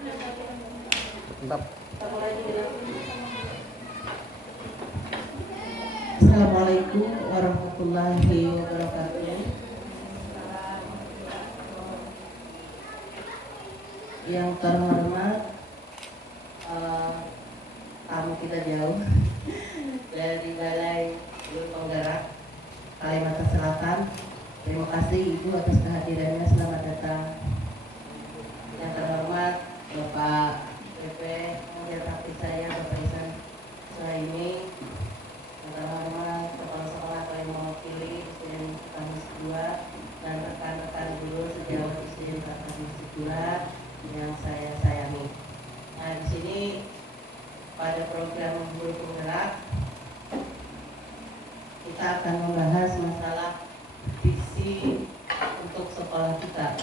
Mantap. Assalamualaikum warahmatullahi wabarakatuh. Yang terhormat, tamu kita jauh dari Balai Guru Penggerak Kalimantan Selatan. Terima kasih Ibu atas kehadirannya. Selamat datang. Yang terhormat Bapak PP Pengajar Praktik saya, Bapak Ihsan Suhaimi. Yang terhormat kepala sekolah yang mewakili Presiden Kampus 2 dan rekan-rekan guru sejauh Presiden Kampus 2 yang saya sayangi. Nah, di sini pada program Guru Penggerak kita akan membahas masalah visi untuk sekolah kita.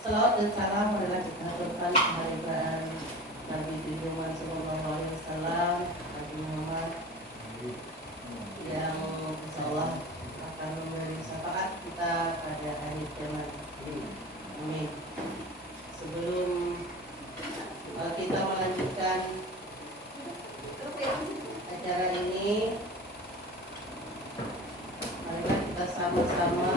Selawat dan salam marilah kita haturkan kehadiran Nabi Muhammad SAW, Nabi Muhammad yang insyaallah akan memberi syafaat kita pada akhir zaman. Amin. Sebelum kita melanjutkan acara ini, marilah kita sama-sama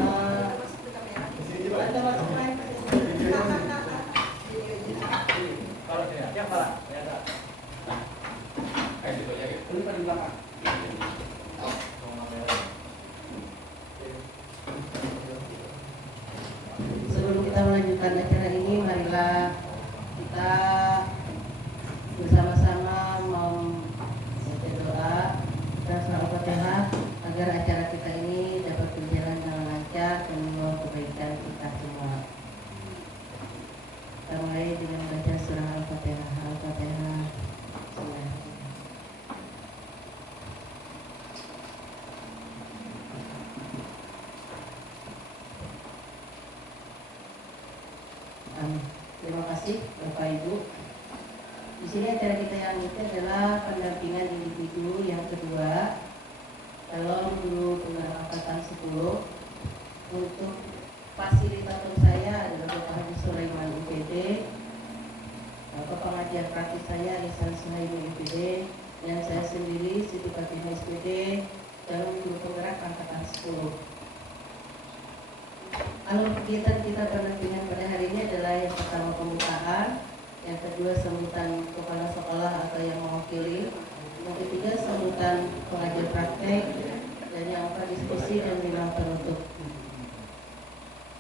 sebelum kita melanjutkan acara ini, marilah kita bersama-sama membaca doa dan surah Al-Fatihah agar acara kita ini dapat berjalan dengan lancar dan membawa kebaikan kita semua. Kita mulai dengan membaca surah Al-Fatihah. Al-Fatihah. Terima kasih Bapak Ibu. Di sini acara kita yang ini adalah pendampingan individu yang kedua calon guru penggerak angkatan 10. Untuk fasilitator saya adalah Bapak Haji Sulaiman UPD, Bapak pengajar praktis saya Ihsan Suhaimi UPD, dan saya sendiri Siti Fatimah SPD, calon guru penggerak angkatan 10. Alur kegiatan kita pendampingan pada hari ini adalah yang pertama pembukaan, yang kedua sambutan kepala sekolah atau yang mewakili, yang ketiga sambutan pengajar praktek, dan yang keempat diskusi dan bilang penutup.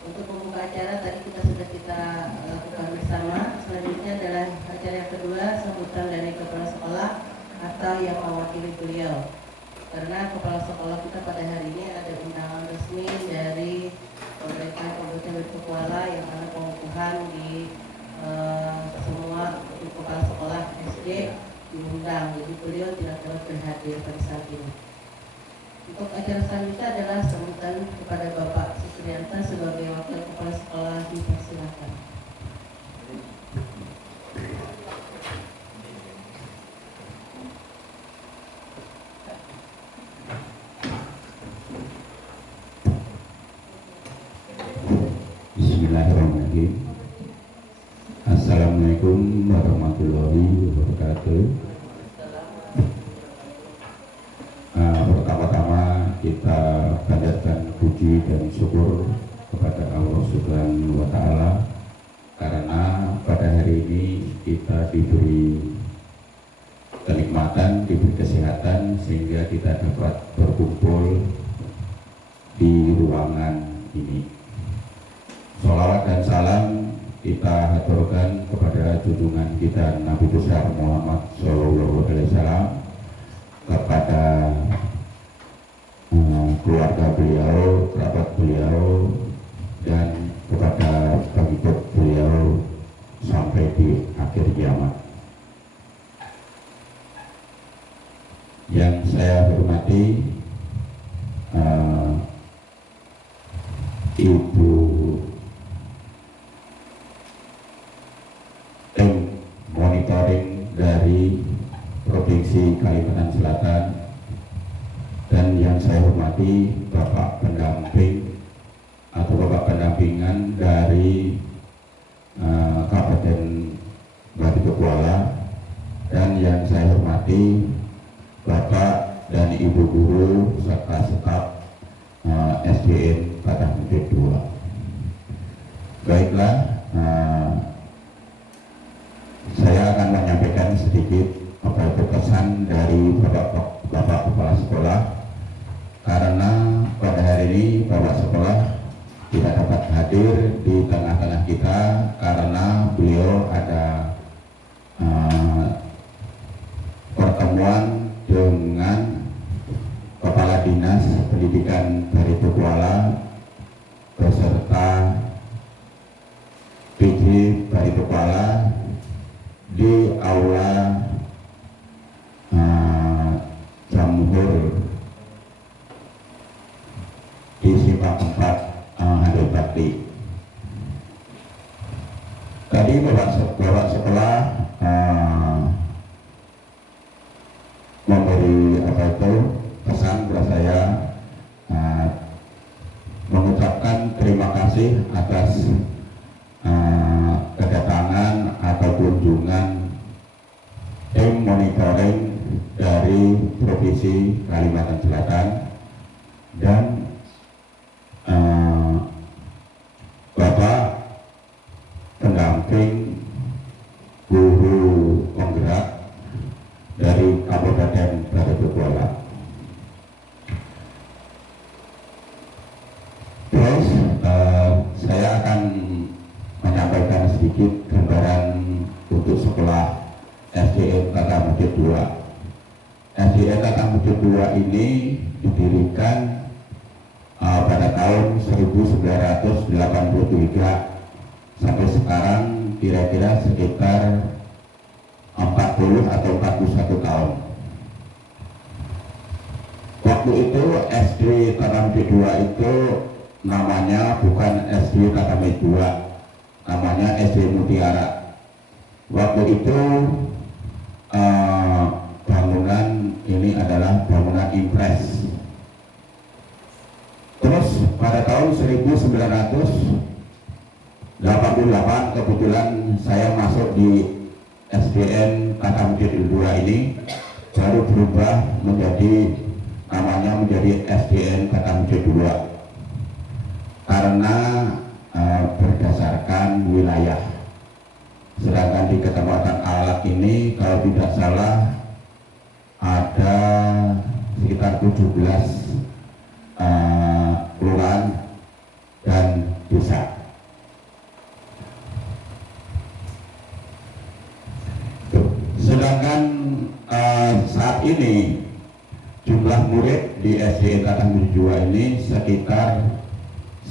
Untuk membuka acara tadi kita lakukan bersama. Selanjutnya adalah acara yang kedua, sambutan dari kepala sekolah atau yang mewakili beliau. Karena kepala sekolah kita pada hari ini ada undangan resmi dari pemerintah Kabupaten Berkuala yang akan pengukuhan di semua kepala sekolah SD diundang, jadi beliau tidak dapat berhadir pada saat ini. Untuk acara selanjutnya adalah sambutan kepada Bapak Suprianta sebagai wakil kepala sekolah. Dipersilakan. Bismillahirrahmanirrahim. Assalamualaikum warahmatullahi wabarakatuh. Pertama-tama kita panjatkan puji dan syukur kepada Allah Subhanahu wa Ta'ala karena pada hari ini kita diberi kenikmatan, diberi kesehatan sehingga kita dapat berkumpul di ruangan ini. Sholawat dan salam kita haturkan kepada junjungan kita Nabi besar Muhammad SAW, kepada keluarga beliau, kerabat beliau, dan kepada pengikut beliau sampai di akhir kiamat. Yang saya hormati Ibu tim monitoring dari Provinsi Kalimantan Selatan, dan yang saya hormati Bapak pendamping atau Bapak pendampingan dari Kabupaten yang saya hormati Bapak dan Ibu guru serta staf SDN Batang Bukit 2. Baiklah, saya akan menyampaikan sedikit pesan dari Bapak Kepala Sekolah, karena pada hari ini Bapak Sekolah tidak dapat hadir di tengah-tengah kita karena beliau ada pertemuan dengan Kepala Dinas Pendidikan Baritokuala beserta PJ Baritokuala di aula Jamhur di Simpang 4 Handul Bakti. Tadi Bapak Sekolah memberi pesan kepada saya, mengucapkan terima kasih atas kedatangan atau kunjungan tim monitoring dari Provinsi Kalimantan Selatan dan Bapak pendamping guru penggerak dari Kabupaten Baritokuala. Terus saya akan menyampaikan sedikit gambaran untuk sekolah SDN Batang Bukit 2. SDN Batang Bukit 2 ini didirikan pada tahun 1983 sampai sekarang kira-kira sekitar 40 atau 41 tahun. Waktu itu SD Batang Bukit 2 itu namanya bukan SD Batang Bukit 2, namanya SD Mutiara. Waktu itu bangunan ini adalah bangunan impres. Terus pada tahun 1988 kebetulan saya masuk di SDN Batang Bukit 2 ini, baru berubah menjadi namanya menjadi SDN Batang Bukit 2 karena berdasarkan wilayah. Sedangkan di Kecamatan Alak ini kalau tidak salah ada sekitar 17 kelurahan dan desa. Sedangkan saat ini jumlah murid di SDN Batang Bukit 2 ini sekitar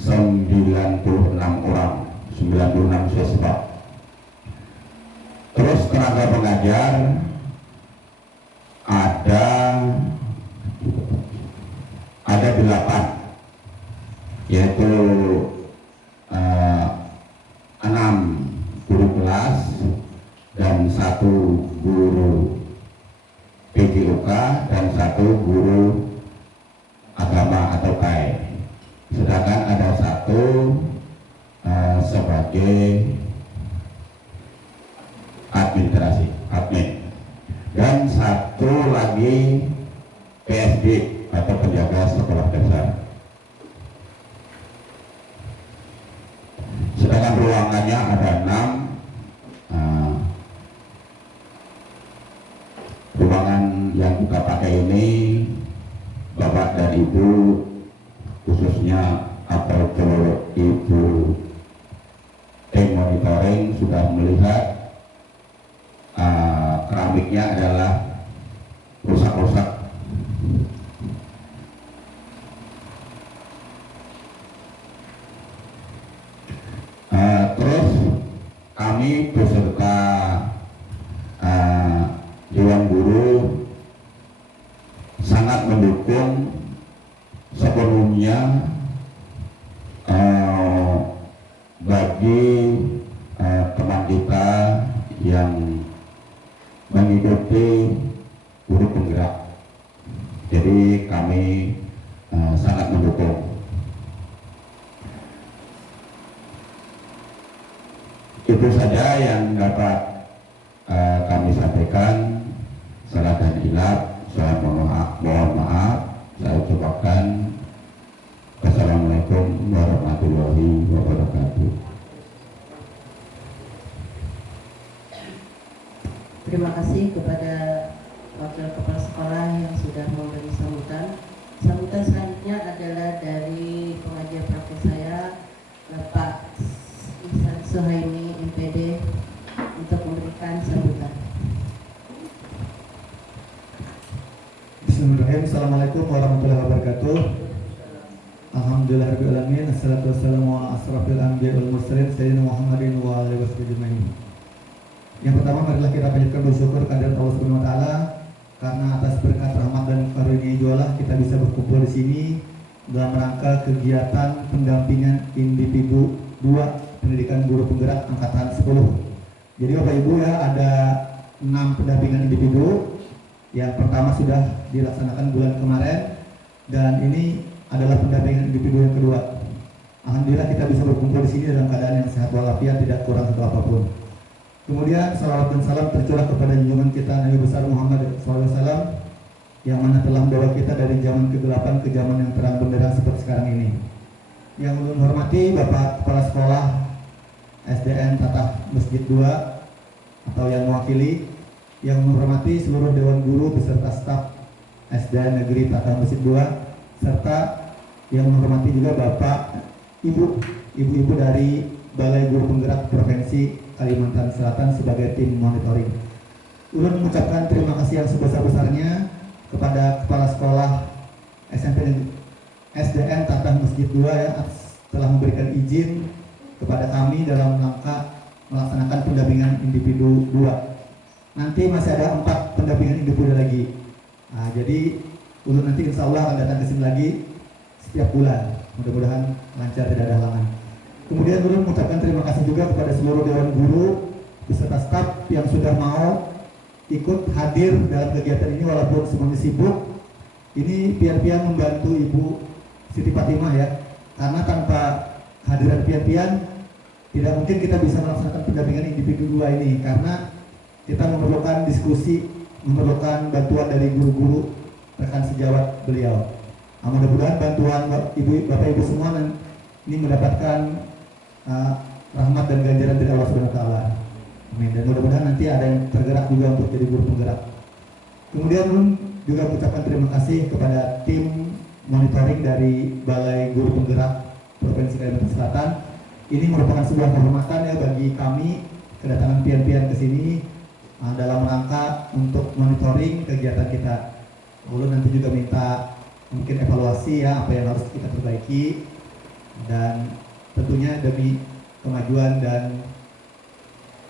96 orang, 96 siswa. Terus tenaga pengajar ada 8, yaitu 6 guru kelas dan 1 guru PJOK dan 1 guru agama atau KAI. Sedangkan ada 1 sebagai administrasi, admin, dan 1 lagi PSD atau penjaga sekolah dasar. Sedangkan ruangannya ada 6. Ruangan yang kita pakai ini Bapak dan Ibu, khususnya atau Ibu tim monitoring sudah melihat keramiknya adalah rusak-rusak. Terus kami beserta Dewan Guru sangat mendukung sepenuhnya bagi teman kita yang mengikuti guru penggerak. Jadi kami sangat mendukung. Itu saja yang dapat kami sampaikan. salah dan hilaf saya mohon maaf. Saya ucapkan Assalamualaikum warahmatullahi wabarakatuh. Terima kasih kepada Wakil Kepala Sekolah yang sudah memberi sambutan. Sambutan selanjutnya adalah dari pengajar praktek saya, Bapak Ihsan Suhaimi, MPD, untuk memberikan sambutan. Bismillahirrahmanirrahim. Assalamualaikum warahmatullahi wabarakatuh. Alhamdulillahirrahmanirrahim. Assalatu wassalamu ala asrafil anbiya wal mursalin sayyidina Muhammadin wa alihi wasallam. Yang pertama, marilah kita panjatkan bersyukur kehadirat Allah Subhanahu wa taala karena atas berkat rahmat dan karunia jualah kita bisa berkumpul di sini dalam rangka kegiatan pendampingan individu 2 pendidikan guru penggerak angkatan 10. Jadi Bapak Ibu ya, ada 6 pendampingan individu. Yang pertama sudah dilaksanakan bulan kemarin dan ini adalah pendampingan individu yang kedua. Alhamdulillah kita bisa berkumpul di sini dalam keadaan yang sehat walafiat, tidak kurang satu apapun. Kemudian salawat dan salam tercurah kepada junjungan kita Nabi besar Muhammad SAW yang mana telah membawa kita dari zaman kegelapan ke zaman yang terang benderang seperti sekarang ini. Yang ulun hormati Bapak Kepala Sekolah SDN Tatah Masjid 2 atau yang mewakili, yang menghormati seluruh Dewan Guru beserta staf SDN Negeri Tatah Masjid 2, serta yang menghormati juga Bapak, Ibu-ibu dari Balai Guru Penggerak Provinsi Kalimantan Selatan sebagai tim monitoring. Ulun mengucapkan terima kasih yang sebesar-besarnya kepada Kepala Sekolah SMP SDN Tatah Masjid 2 ya, telah memberikan izin kepada kami dalam rangka melaksanakan pendampingan individu 2. Nanti masih ada 4 pendampingan individu lagi. Nah, jadi ulun nanti insya Allah akan datang ke sini lagi setiap bulan. Mudah-mudahan lancar, tidak ada halangan. Kemudian ulun mengucapkan terima kasih juga kepada seluruh Dewan Guru beserta staf yang sudah mau ikut hadir dalam kegiatan ini walaupun semuanya sibuk. Ini pian-pian membantu Ibu Siti Fatimah ya, karena tanpa hadiran pian-pian tidak mungkin kita bisa melaksanakan pendampingan individu 2 ini, karena kita memerlukan diskusi, memerlukan bantuan dari guru-guru rekan sejawat beliau. Nah, mudah-mudahan bantuan Bapak Ibu semua ini mendapatkan rahmat dan ganjaran dari Allah Subhanahu wa taala. Amin. Dan mudah-mudahan nanti ada yang tergerak juga untuk jadi guru penggerak. Kemudian juga mengucapkan terima kasih kepada tim monitoring dari Balai Guru Penggerak Provinsi Kalimantan Selatan. Ini merupakan sebuah kehormatan ya bagi kami kedatangan pian-pian ke sini dalam rangka untuk monitoring kegiatan kita. Lalu nanti juga minta mungkin evaluasi ya, apa yang harus kita perbaiki, dan tentunya demi kemajuan dan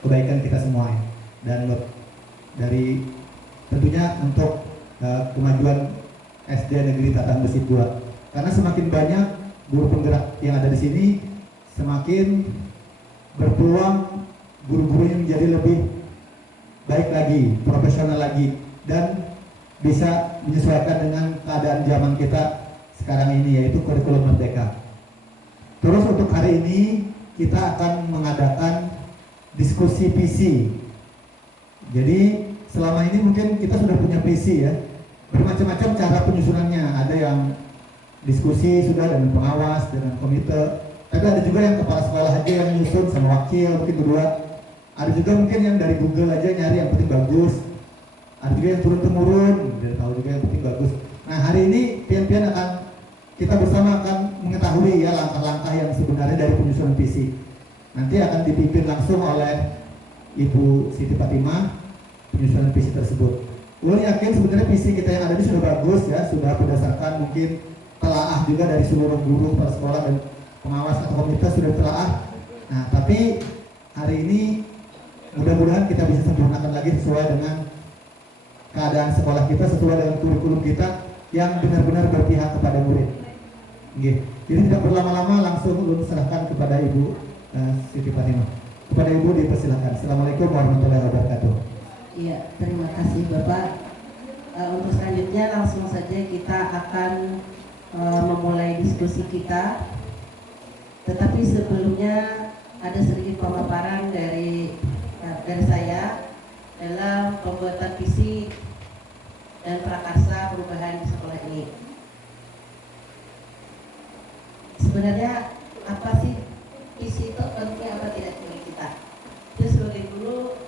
kebaikan kita semua ya. Dan dari tentunya untuk kemajuan SD Negeri Tatah Masjid 2. Karena semakin banyak guru penggerak yang ada di sini, semakin berpeluang guru-guru yang menjadi lebih baik lagi, profesional lagi, dan bisa menyesuaikan dengan keadaan zaman kita sekarang ini, yaitu kurikulum merdeka. Terus untuk hari ini kita akan mengadakan diskusi visi. Jadi selama ini mungkin kita sudah punya visi ya, bermacam-macam cara penyusunannya. Ada yang diskusi sudah dengan pengawas, dengan komite, tapi ada juga yang kepala sekolah aja yang nyusun sama wakil mungkin berdua. Ada juga mungkin yang dari Google aja nyari yang penting bagus. Ada juga yang turun-temurun, dia tahu juga yang penting bagus. Nah, hari ini pian-pian kita bersama akan mengetahui ya langkah-langkah yang sebenarnya dari penyusunan visi. Nanti akan dipimpin langsung oleh Ibu Siti Fatimah penyusunan visi tersebut. Ulun yakin sebenarnya visi kita yang ada ini sudah bagus ya, sudah berdasarkan mungkin telaah juga dari seluruh guru kepala sekolah dan pengawas atau komite sudah telaah. Nah, tapi hari ini mudah-mudahan kita bisa sempurnakan lagi sesuai dengan keadaan sekolah kita, sesuai dengan kurikulum kita yang benar-benar berpihak kepada murid. Jadi tidak berlama-lama, langsung ulun serahkan kepada Ibu Siti Fatimah. Kepada Ibu dipersilakan. Assalamualaikum warahmatullahi wabarakatuh. Iya, terima kasih Bapak. Untuk selanjutnya langsung saja kita akan memulai diskusi kita. Tetapi sebelumnya ada sedikit pemaparan dari saya dalam pembuatan visi dan prakarsa perubahan di sekolah ini. Sebenarnya apa sih visi itu, penting apa tidak bagi kita? Itu sebagai guru,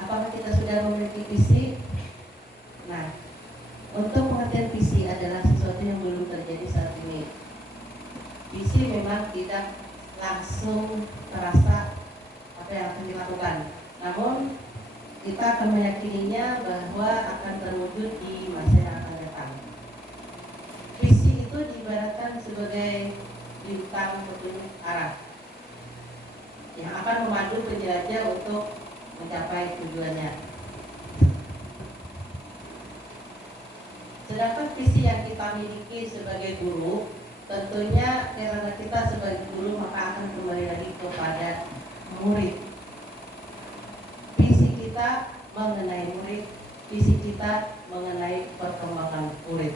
apakah kita sudah memiliki visi? Nah, untuk pengertian visi adalah sesuatu yang belum terjadi saat ini. Visi memang tidak langsung terasa apa yang akan dilakukan, namun kita akan meyakininya bahwa akan terwujud di masa yang akan datang. Visi itu diibaratkan sebagai bintang petunjuk arah yang akan memandu penjelajah untuk mencapai tujuannya. Sedangkan visi yang kita miliki sebagai guru, tentunya karena kita sebagai guru maka akan kembali lagi kepada murid. Visi kita mengenai murid, visi kita mengenai perkembangan murid.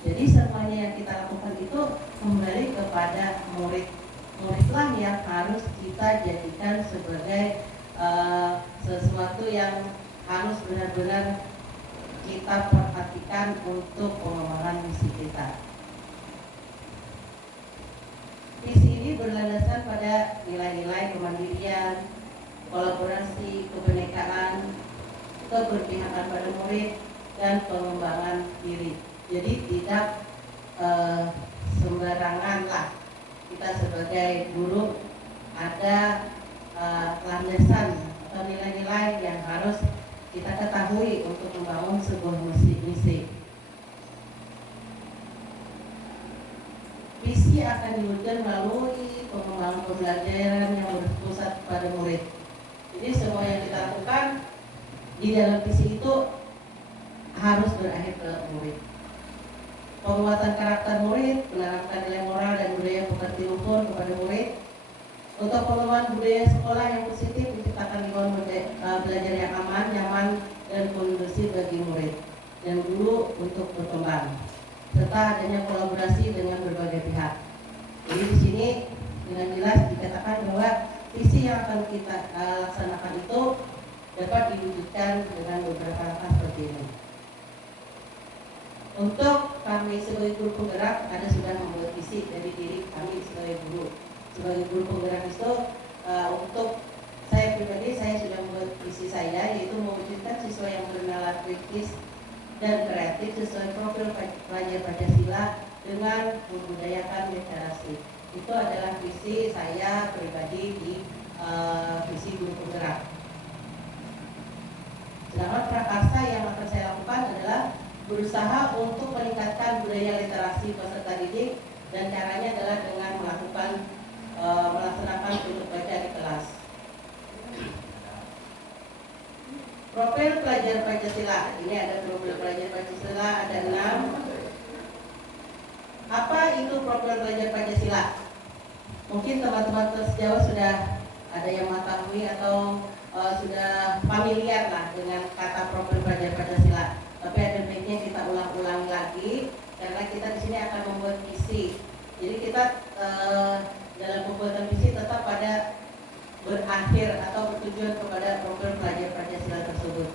Jadi semuanya yang kita lakukan itu kembali kepada murid. Muridlah yang harus kita jadikan sebagai sesuatu yang harus benar-benar kita perhatikan untuk pengembangan misi kita. Visi ini berlandaskan pada nilai-nilai kemandirian, kolaborasi, kebinekaan, keberpihakan pada murid, dan pengembangan diri. Jadi tidak sembarangan lah kita sebagai guru ada landasan atau nilai-nilai yang harus kita ketahui untuk membangun sebuah misi. Visi akan diwujudkan melalui pengembangan pembelajaran yang berpusat pada murid. Jadi semua yang kita lakukan di dalam visi itu harus berakhir ke murid. Penguatan karakter murid, menanamkan nilai moral dan budaya pekerti luhur kepada murid. Untuk pengembangan budaya sekolah yang positif, menciptakan lingkungan belajar yang aman, nyaman, dan kondusif bagi murid dan guru untuk berkembang, serta adanya kolaborasi dengan berbagai pihak. Jadi di sini dengan jelas dikatakan bahwa visi yang akan kita laksanakan itu dapat diwujudkan dengan beberapa langkah seperti ini. Untuk kami sebagai guru penggerak ada sudah membuat visi dari diri kami sebagai guru. Sebagai guru penggerak itu untuk saya pribadi saya sudah membuat visi saya, yaitu mewujudkan siswa yang bernalar kritis dan kreatif sesuai profil pelajar Pancasila dengan membudayakan literasi. Itu adalah visi saya pribadi di visi guru penggerak. Sedangkan prakarsa yang akan saya lakukan adalah berusaha untuk meningkatkan budaya literasi peserta didik, dan caranya adalah dengan melaksanakan untuk baca di kelas. Profil pelajar Pancasila, ini ada profil pelajar Pancasila, ada 6. Apa itu profil pelajar Pancasila? Mungkin teman-teman sejauh sudah ada yang mengetahui atau sudah familiar lah dengan kata profil pelajar Pancasila. Tapi ada baiknya kita ulang-ulang lagi karena kita di sini akan membuat visi. Jadi kita dalam pembuatan visi tetap pada berakhir atau bertujuan kepada profil pelajar Pancasila tersebut.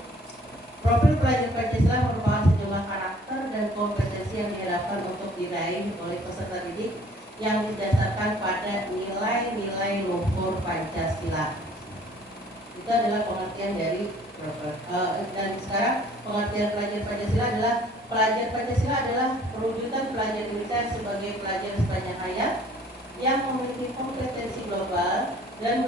Profil pelajar Pancasila merupakan sejumlah karakter dan kompetensi yang diharapkan untuk diraih oleh peserta didik yang didasarkan pada nilai-nilai luhur Pancasila. Itu adalah pengertian dari profil. Dan sekarang pengertian pelajar Pancasila adalah perwujudan pelajar Indonesia sebagai pelajar sepanjang hayat yang memiliki kompetensi global dan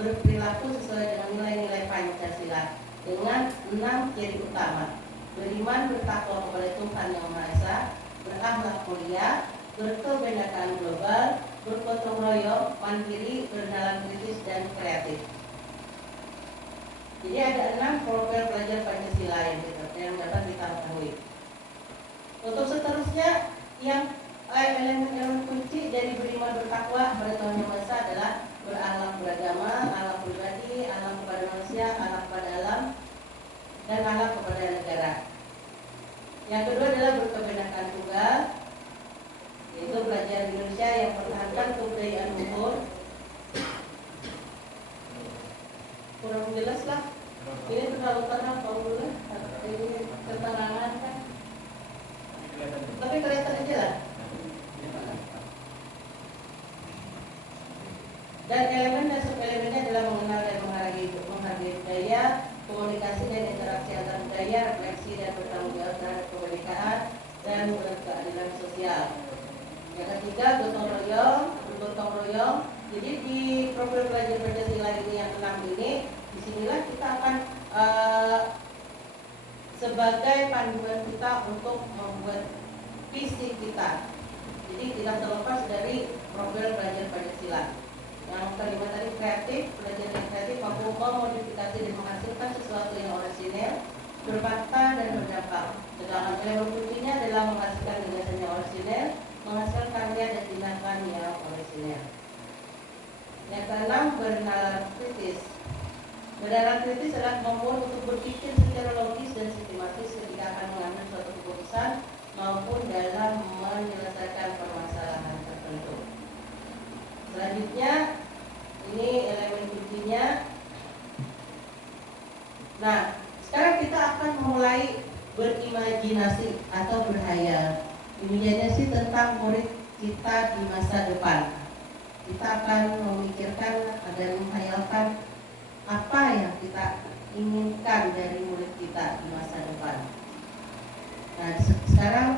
berperilaku sesuai dengan nilai-nilai Pancasila dengan 6 ciri utama: beriman, bertakwa kepada Tuhan Yang Maha Esa, berakhlak mulia, berkebinekaan global, bergotong royong, mandiri, bernalar kritis, dan kreatif. Jadi ada 6 profil pelajar Pancasila yang dapat kita ketahui. Untuk seterusnya, yang elemen kunci dari beriman bertakwa kepada Tuhan Yang Maha Esa adalah berakhlak beragama, akhlak pribadi, akhlak kepada manusia, akhlak kepada alam, dan akhlak kepada negara. Yang kedua adalah berkebinekaan tunggal, yaitu belajar Indonesia yang mempertahankan kebudayaan luhur. Kurang jelas lah Ini terlalu terang kalau dulu, ini keterangan kan. Tapi kelihatan aja lah. Dan elemen dan subelemennya adalah mengenal dan menghargai budaya, komunikasi dan interaksi antar budaya, refleksi dan bertanggung jawab terhadap kemerdekaan dan keadilan sosial. Yang ketiga, gotong royong. Jadi di profil pelajar Pancasila ini yang 6 ini, disinilah kita akan sebagai panduan kita untuk membuat visi kita. Jadi tidak terlepas dari profil pelajar Pancasila. Yang kelima tadi kreatif, belajar yang kreatif mampu memodifikasi dan menghasilkan sesuatu yang orisinil, berfakta dan berdampak. Sedangkan elemen kuncinya adalah menghasilkan gagasan yang orisinil, menghasilkan karya dan tindakan yang orisinil. Yang keenam, bernalar kritis. Bernalar kritis adalah kemampuan untuk berpikir secara logis dan sistematis ketika akan mengambil suatu keputusan maupun dalam menyelesaikan permasalahan tertentu. Selanjutnya, ini elemen kuncinya. Nah, sekarang kita akan mulai berimajinasi atau berhayal. Imajinasi tentang murid kita di masa depan. Kita akan memikirkan dan menghayalkan apa yang kita inginkan dari murid kita di masa depan. Nah, sekarang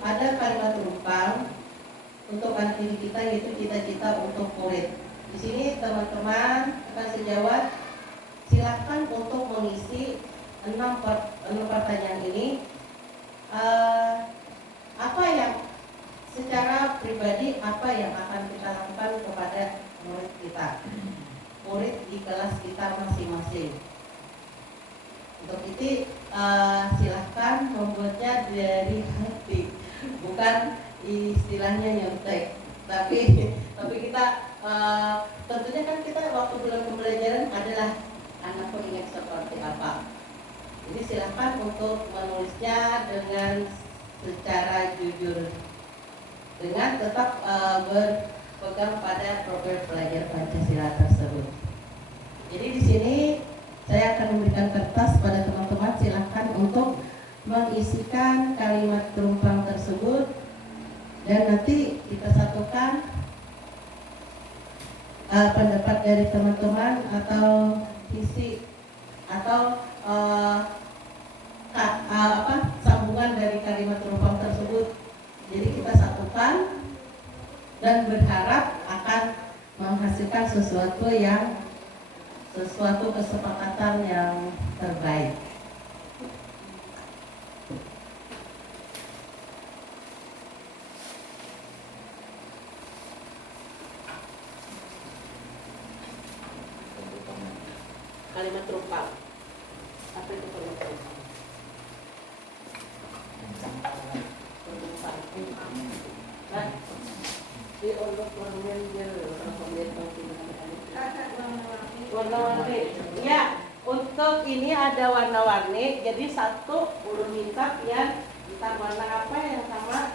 ada kalimat rumpang untuk anak didik kita, yaitu cita-cita untuk murid. Di sini teman-teman akan sejawat, silakan untuk mengisi 6 pertanyaan ini. Apa yang secara pribadi apa yang akan kita lakukan kepada murid kita, murid di kelas kita masing-masing. Untuk itu silahkan membuatnya dari hati, bukan istilahnya nyontek, tapi kita tentunya kan kita waktu bulan pembelajaran adalah anak pengingat seperti apa. Jadi silahkan untuk menulisnya dengan secara jujur, dengan tetap berpegang pada profil pelajar Pancasila tersebut. Jadi di sini saya akan memberikan kertas pada teman-teman, silahkan untuk mengisikan kalimat terumpang tersebut dan nanti kita satukan pendapat dari teman-teman atau visi atau sambungan dari kalimat terumpang tersebut. Jadi kita satukan dan berharap akan menghasilkan sesuatu kesepakatan yang terbaik. Kalimat terumpang. Apa itu kalimat terumpang? Warna-warni. Ya, untuk ini ada warna-warni. Jadi satu ulun hitam yang kita warna apa yang sama.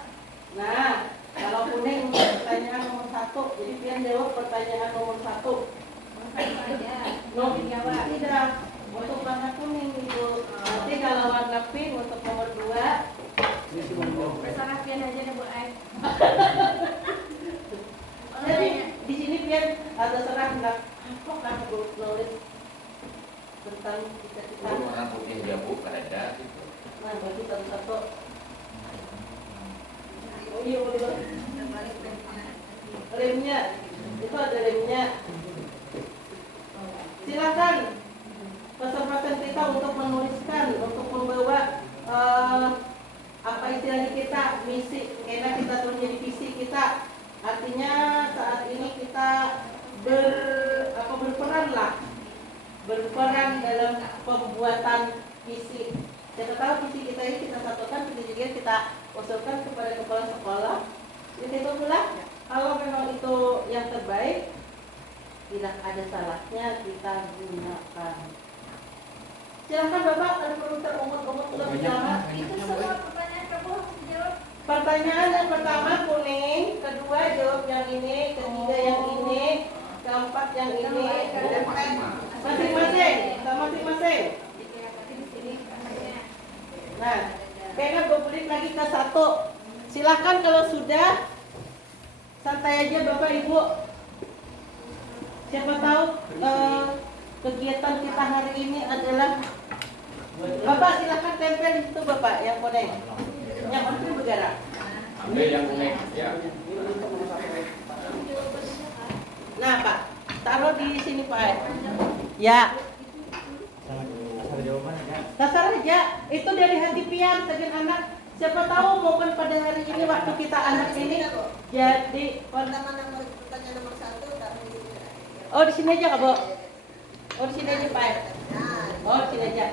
Nah, kalau kuning pertanyaan nomor 1. Jadi pian jawab pertanyaan nomor 1. Tidak. Untuk warna kuning itu. Nanti kalau warna pink untuk nomor 2. Terserah pian aja deh Bu Ai. Jadi di sini pian terserah hendak apa kan nulis tentang cita-cita. Warna putih dia bukan ada gitu. Nah, berarti satu-satu. Oh iya, boleh. Remnya, itu ada remnya. Silakan peserta kita untuk menuliskan, untuk membawa apa istilahnya kita misi, karena kita tulis jadi visi kita. Artinya saat ini kita berperan dalam pembuatan visi. Siapa tahu visi kita ini kita satukan, juga kita usulkan kepada kepala sekolah. Jadi itu pula kalau memang itu yang terbaik, tidak ada salahnya kita gunakan. Silahkan Bapak, ada perlu terumut-umut lebih lama. Itu semua pertanyaan kamu harus dijawab. Pertanyaan yang pertama kuning, kedua jawab yang ini, ketiga yang ini, keempat yang ini. kegiatan kita hari ini adalah Bapak silakan tempel di situ Bapak yang kuning. Yang kuning bergerak. Ambil yang kuning. Ya. Nah Pak, taruh di sini Pak. Ya. Dasar aja. Itu dari hati pian sebagai anak. Siapa tahu mungkin pada hari ini waktu kita anak ini jadi oh di sini aja Kak Bo. Oh di sini aja Pak. Oh di sini aja.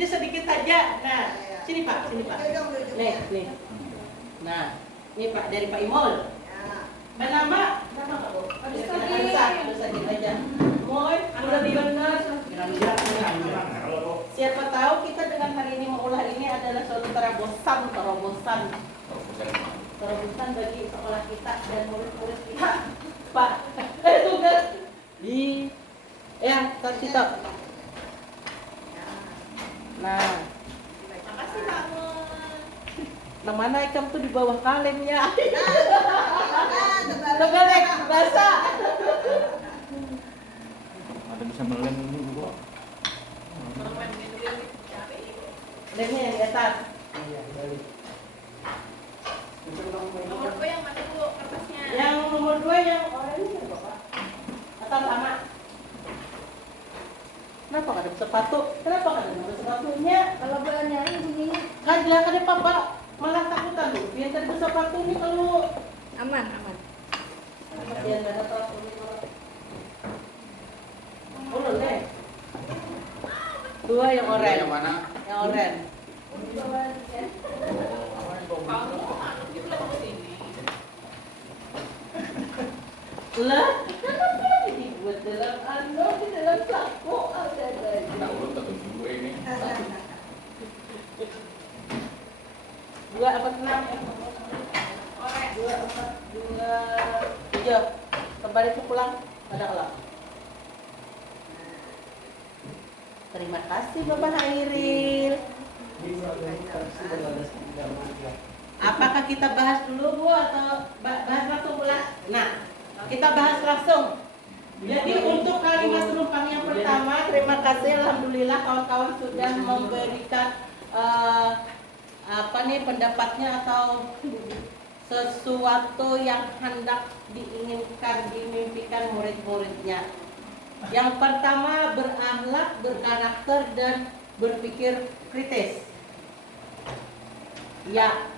Dia sedikit aja. Nah, sini Pak, sini Pak. Nih. Nah, ini Pak dari Pak Imol. Nama Kak Bo? Harus aja. Moy, udah benar. Siapa tahu kita dengan hari ini mengolah ini adalah suatu terobosan bagi sekolah kita dan murid-murid kita. Pak, tugas di kasih tau. Nah, Makasih kamu. nah mana ikan tuh di bawah kalemnya. Tegalek basah. Ada bisa melem ini Bu. Lemnya yang di atas. Nomor gue yang mana Bu kertasnya? Yang nomor 2 yang oranye ya Bapak? Atau sama? Kenapa nggak ada sepatu? Kenapa nggak ada sepatunya? Kalau gue nyari bunyinya Kan Papa malah takutan tuh. Biar tadi sepatu ini kalau aman. biar nggak ada sepatu ini kalau. Oh deh. 2 yang oranye. Yang mana? Yang oranye. Lah, kenapa dibuat dalam di dalam saku ada Kita urut atau dua ini. 2, 4, 6 2, 4, 2, 7 kembali ke pulang ada kelak. Terima kasih Bapak Hairil. Apakah kita bahas dulu Bu atau bahas langsung pulang? Nah, kita bahas langsung. Jadi untuk kalimat penumpang yang pertama, terima kasih alhamdulillah kawan-kawan sudah memberikan pendapatnya atau sesuatu yang hendak diinginkan dimimpikan murid-muridnya. Yang pertama berakhlak, berkarakter dan berpikir kritis. Ya.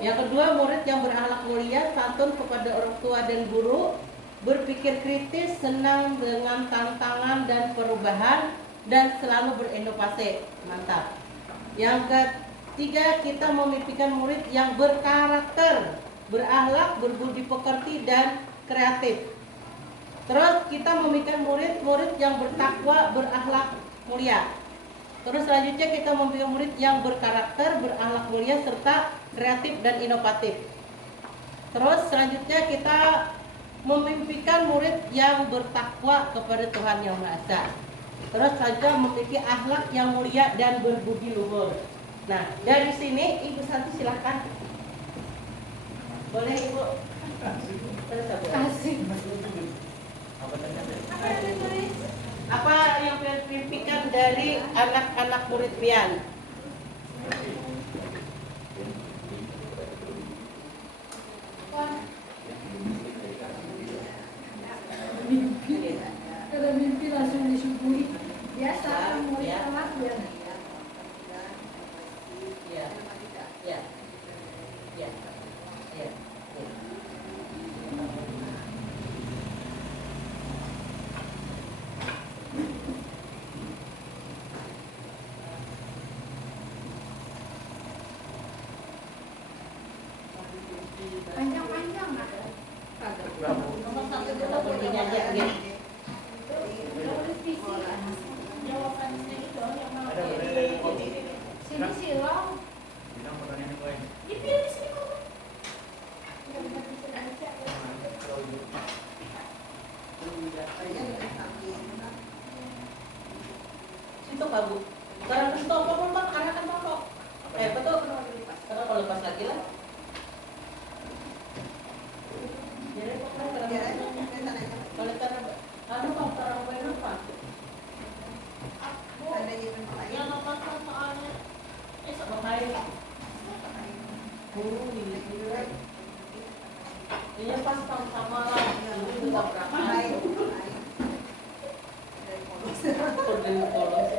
Yang kedua murid yang berakhlak mulia, santun kepada orang tua dan guru, berpikir kritis, senang dengan tantangan dan perubahan dan selalu berinovasi. Mantap. Yang ketiga kita memimpikan murid yang berkarakter, berakhlak, berbudi pekerti dan kreatif. Terus kita memimpikan murid-murid yang bertakwa, berakhlak mulia. Terus selanjutnya kita memimpikan murid yang berkarakter, berakhlak mulia serta kreatif dan inovatif. Terus selanjutnya kita memimpikan murid yang bertakwa kepada Tuhan Yang Maha Esa. Terus selanjutnya memiliki akhlak yang mulia dan berbudi luhur. Nah, dari sini Ibu Santi silakan. Boleh Ibu? Terus kasih. Apa yang diimpikan dari anak-anak murid pian? Kalau mimpi langsung disyukuri. Biasa murid telat ya. Ya. Panjang-panjang nak. Nomor 1 kita berdiri aja gitu. Tulis visi. Jawabannya itu yang mau. Sini silau. Dipilih sini kamu. Situ Pak Bu. Sekarang stop pokok Pak, arahkan pokok. Betul. Karena kalau lepas lagi lah. lepas sama lah itu nggak berapa Korden polos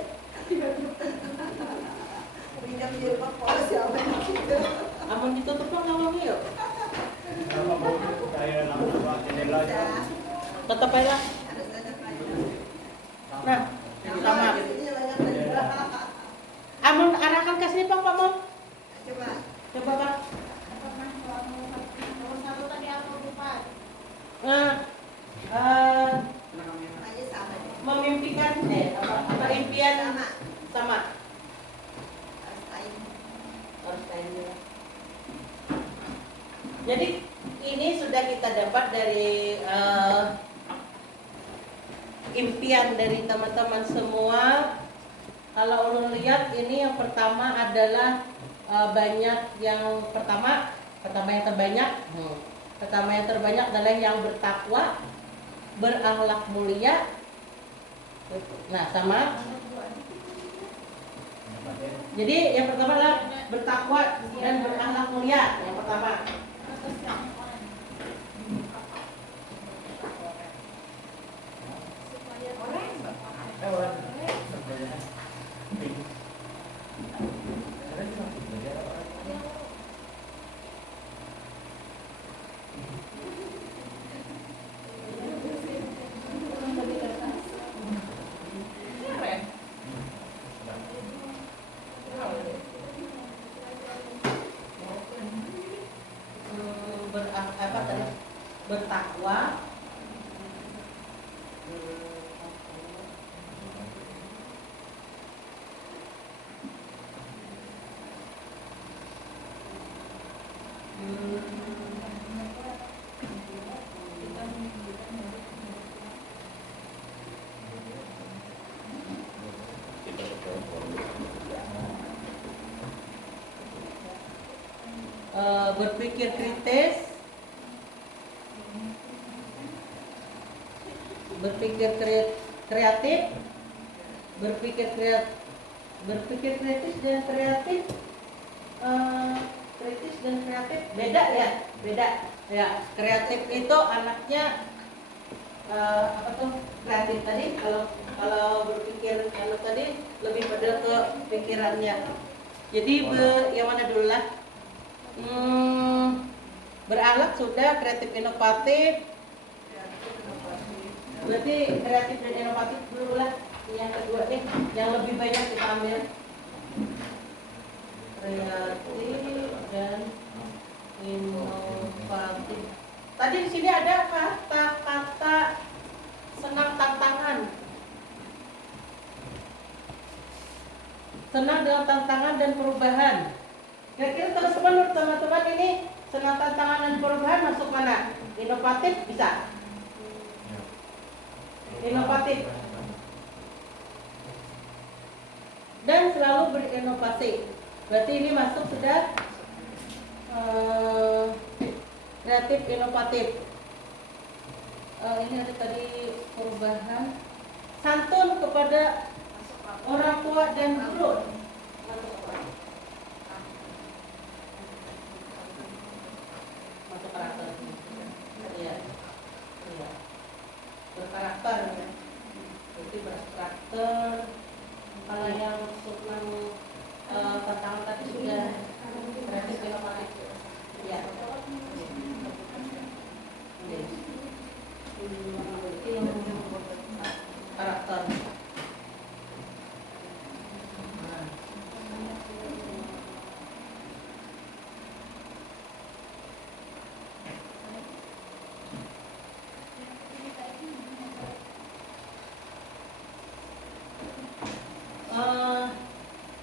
aman ditutup kan ngomong yuk tetap aja lah. Nah sama aman arahkan ke sini Pak Mam coba Pak memimpikan apa impian sama harus time. Jadi ini sudah kita dapat dari impian dari teman-teman semua. Kalau ulun lihat ini yang pertama adalah banyak yang pertama yang terbanyak. Pertama yang terbanyak adalah yang bertakwa, berakhlak mulia. Nah, sama. Jadi yang pertama adalah bertakwa dan berakhlak mulia. Yang pertama. Bertakwa, berpikir kritis, berpikir kreatif, berpikir kritis dan kreatif, kritis dan kreatif beda ya. Kreatif itu anaknya apa tuh kreatif tadi, kalau berpikir tadi lebih pada ke pikirannya. Jadi yang mana dulu lah? Berakhlak sudah, kreatif inovatif. Berarti kreatif dan inovatif dulu lah. Yang kedua nih, yang lebih banyak kita ambil. Kreatif dan inovatif. Tadi di sini ada kata-kata senang tantangan. Senang dengan tantangan dan perubahan. Kira-kira teman-teman ini senang tantangan dan perubahan masuk mana? Inovatif bisa? Inovatif dan selalu berinovasi. Berarti ini masuk sudah kreatif inovatif. Ini ada tadi perubahan, santun kepada orang tua dan guru. Masuk karakter. Iya. Berkarakter ya. Berarti berkarakter. Kalau yang senang tantangan tadi sudah kreatif inovatif. Ya. Karakter.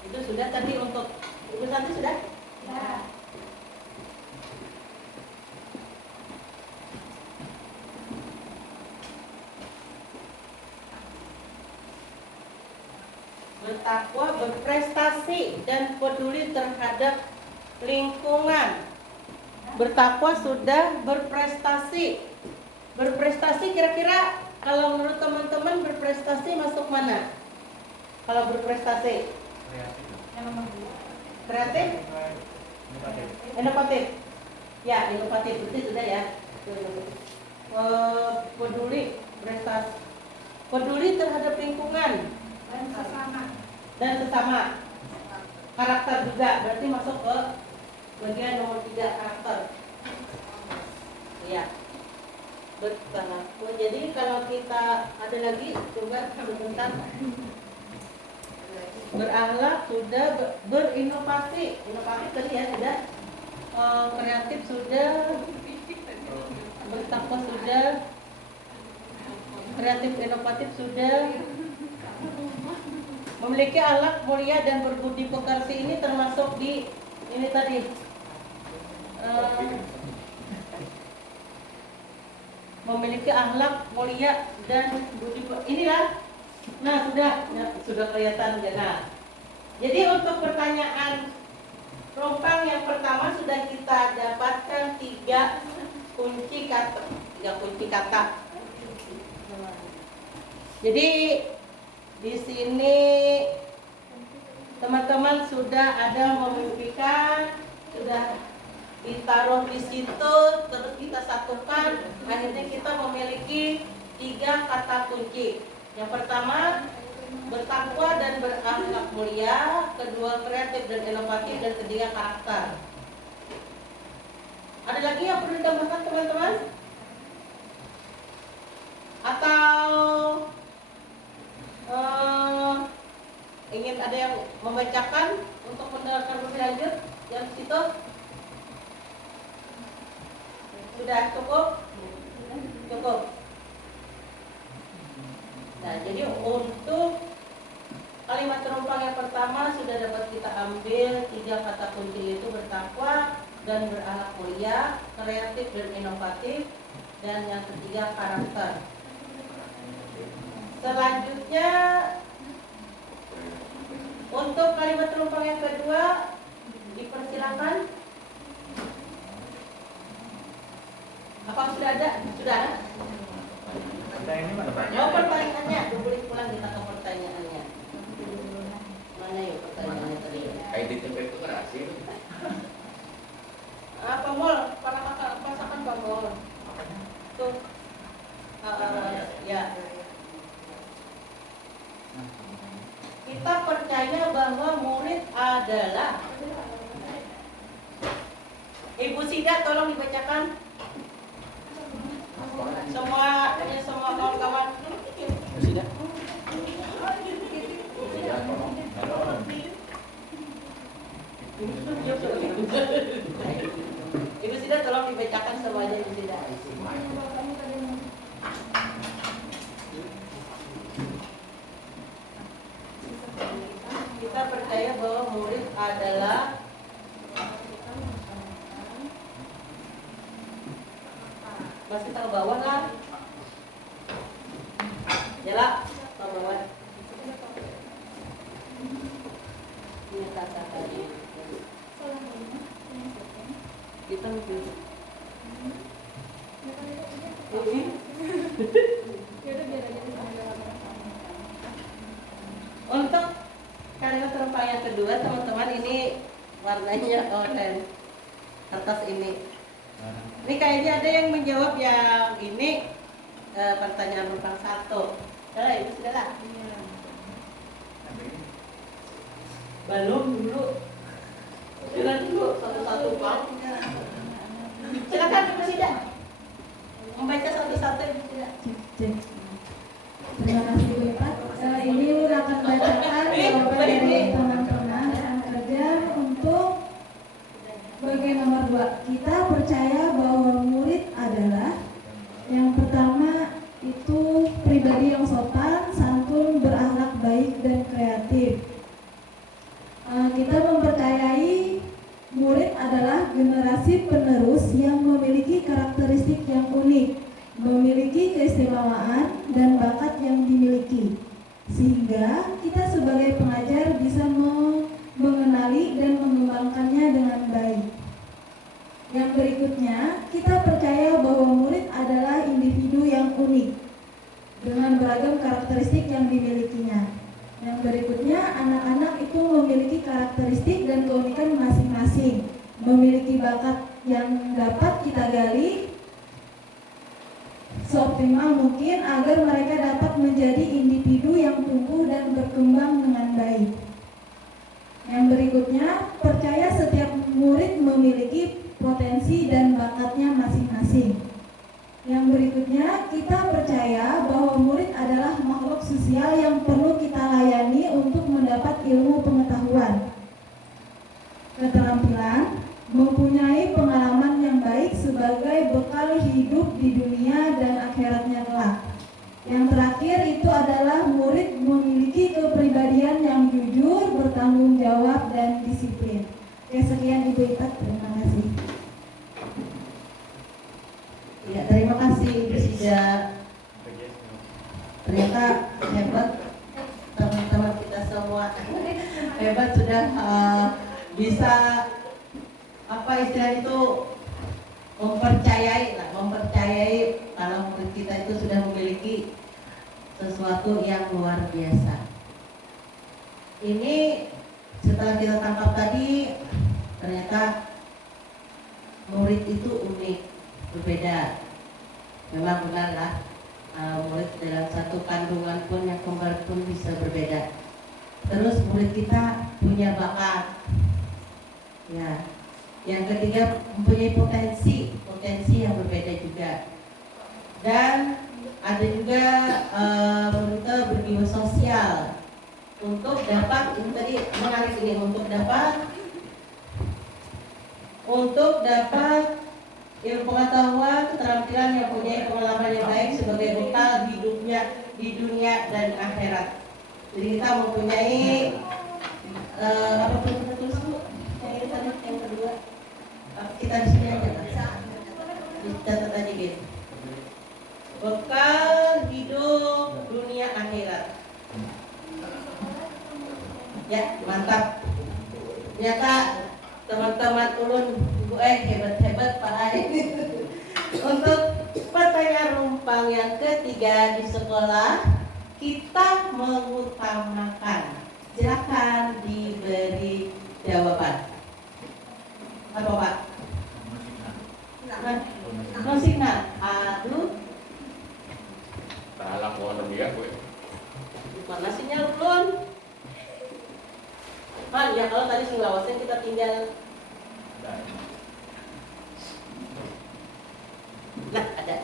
Itu sudah tadi untuk Ibu Santi sudah? Ya. Bertakwa, berprestasi dan peduli terhadap lingkungan. Bertakwa sudah, berprestasi. Berprestasi kira-kira kalau menurut teman-teman berprestasi masuk mana? Kalau berprestasi? Kreatif? Inovatif. Ya, inovatif. Berarti sudah ya. peduli prestasi, peduli terhadap lingkungan dan sesama, karakter juga berarti masuk ke bagian nomor 3, karakter. Ya, berlaku. Jadi kalau kita ada lagi coba sebentar. Berakhlak sudah, berinovasi, inovasi tadi ya sudah, kreatif sudah, bertakwa sudah, kreatif inovatif sudah, memiliki akhlak mulia dan berbudi pekerti ini termasuk di ini tadi. Memiliki akhlak mulia dan budi inilah. Nah, sudah kelihatan ya. Nah, jadi untuk pertanyaan rompang yang pertama sudah kita dapatkan 3 kunci kata. Jadi di sini teman-teman sudah ada memimpikan, sudah ditaruh di situ, terus kita satukan, akhirnya kita memiliki 3 kata kunci. Yang pertama bertakwa dan berakhlak mulia, kedua kreatif dan inovatif, dan ketiga karakter. Ada lagi yang perlu ditambahkan teman-teman? Atau ingin ada yang membacakan untuk mendengarkan lebih lanjut yang situ? Sudah cukup? Cukup. Nah, jadi untuk kalimat terumpang yang pertama sudah dapat kita ambil 3 kata kunci, itu bertakwa dan berakhlak mulia, kreatif dan inovatif, dan yang ketiga karakter. Selanjutnya untuk kalimat terumpang yang kedua dipersilakan. Apa sudah ada? Sudah ada? Oh, pertanyaannya, boleh pulang kita ke pertanyaannya. Mana yuk pertanyaannya tadi? Kayak di tempat itu berhasil. Apa mall? Para kakak pasakan Pak Mall. Tuh. Ya. Kita percaya bahwa murid adalah. Ibu Sida tolong dibacakan. Semua kawan-kawan. Sudah. Ibu Sida tolong dibacakan semuanya, Ibu Sida. Kita percaya bahwa murid adalah masih tahu bawah lah. Jala, tahu bawah. Ini kata tadi. Kita mesti. Untuk kalimat terumpang yang kedua, teman-teman, ini warnanya oranye kertas ini. Ini kayaknya ada yang menjawab yang ini pertanyaan terumpang 1. Sudah, Ibu sudah lah. Belum dulu. Sudah dulu satu-satu Pak. Silakan Ibu Sida. Membaca satu-satu Ibu Sida. Terima kasih Bu Ipat. Ini akan bacakan jawaban dari teman-teman yang kerja untuk bagian nomor 2. Kita percaya bahwa murid adalah yang pertama itu pribadi yang sopan, santun, berakhlak baik dan kreatif. Kita mempercayai murid adalah generasi penerus yang memiliki karakteristik yang unik, memiliki keistimewaan dan bakat yang dimiliki, sehingga kita sebagai pengajar bisa mengenali dan mengembangkannya dengan baik. Yang berikutnya, kita percaya bahwa murid adalah individu yang unik dengan beragam karakteristik yang dimilikinya. Yang berikutnya, anak-anak itu memiliki karakteristik dan keunikan masing-masing, memiliki bakat yang dapat kita gali, seoptimal mungkin agar mereka dapat menjadi individu yang tumbuh dan berkembang dengan baik. Yang berikutnya, percaya setiap murid memiliki potensi dan bakatnya masing-masing. Yang berikutnya, kita percaya bahwa murid adalah makhluk sosial yang perlu kita layani untuk mendapat ilmu pengetahuan, keterampilan, mempunyai pengalaman yang baik sebagai bekal hidup di dunia dan akhiratnya kelak. Yang terakhir itu adalah murid memiliki kepribadian yang jujur, bertanggung jawab, dan disiplin. Oke, sekian Ibu Ipat, terima kasih. Ya, terima kasih Ibu Sida. Ternyata hebat teman-teman kita semua. Hebat sudah bisa apa istilah itu mempercayai kalau murid kita itu sudah memiliki sesuatu yang luar biasa. Ini setelah kita tangkap tadi, ternyata murid itu unik, berbeda. Memang benar lah, murid dalam satu kandungan pun yang kembar pun bisa berbeda. Terus murid kita punya bakat, ya. Yang ketiga, mempunyai potensi yang berbeda juga. Dan ada juga murid berjiwa sosial untuk dapat, ini tadi menarik ini, untuk dapat ilmu pengetahuan, keterampilan yang punya pengalaman yang baik sebagai bekal hidupnya di dunia dan akhirat. Jadi kita mempunyai apa pun kita tulis Bu? Yang kedua, kita di sini aja kan? Dicatat aja gitu. Bekal hidup dunia akhirat. Ya, mantap. Ternyata teman-teman ulun Ibu hebat-hebat Pak Ain. Untuk pertanyaan rumpang yang ketiga di sekolah, kita mengutamakan. Silakan diberi jawaban. Apa Pak? Signal. Aduh. Talang mau dia gue. Mana sinyal ulun? Man, ya kalau tadi singlawasan kita tinggal. Nah, ada.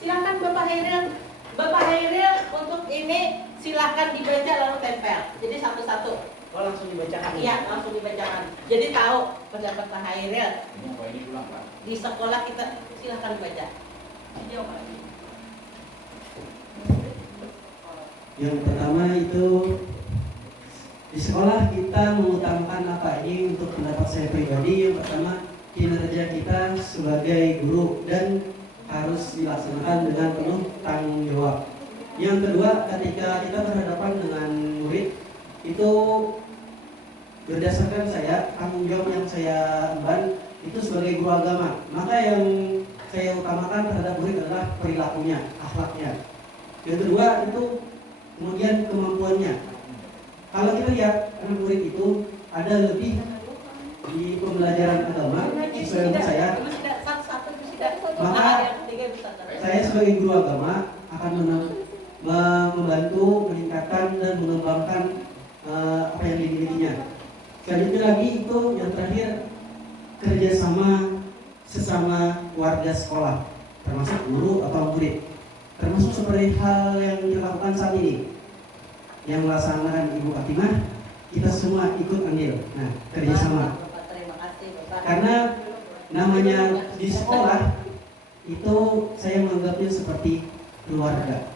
Silakan Bapak Hairil. Bapak Hairil untuk ini silakan dibaca lalu tempel. Jadi satu-satu. Oh langsung dibacakan. Iya, langsung dibacakan. Jadi tahu pendapat Pak Hairil. Ini pulang Pak. Di sekolah kita silakan baca. Yang pertama itu di sekolah kita mengutamakan apa ini untuk pendapat saya pribadi. Yang pertama, kinerja kita sebagai guru dan harus dilaksanakan dengan penuh tanggung jawab. Yang kedua, ketika kita berhadapan dengan murid itu berdasarkan saya tanggung jawab yang saya emban itu sebagai guru agama, maka yang saya utamakan terhadap murid adalah perilakunya, akhlaknya. Yang kedua itu kemudian kemampuannya. Kalau kita lihat anak murid itu ada lebih di pembelajaran agama sesuai dengan saya, maka saya sebagai guru agama akan membantu meningkatkan dan mengembangkan apa yang dimilikinya. Selanjutnya lagi itu yang terakhir, kerjasama sesama warga sekolah, termasuk guru atau murid, termasuk seperti hal yang dilakukan saat ini yang melaksanakan Ibu Fatimah, kita semua ikut andil. Nah, kerjasama. Terima kasih Bapak. Karena namanya di sekolah itu saya menganggapnya seperti keluarga.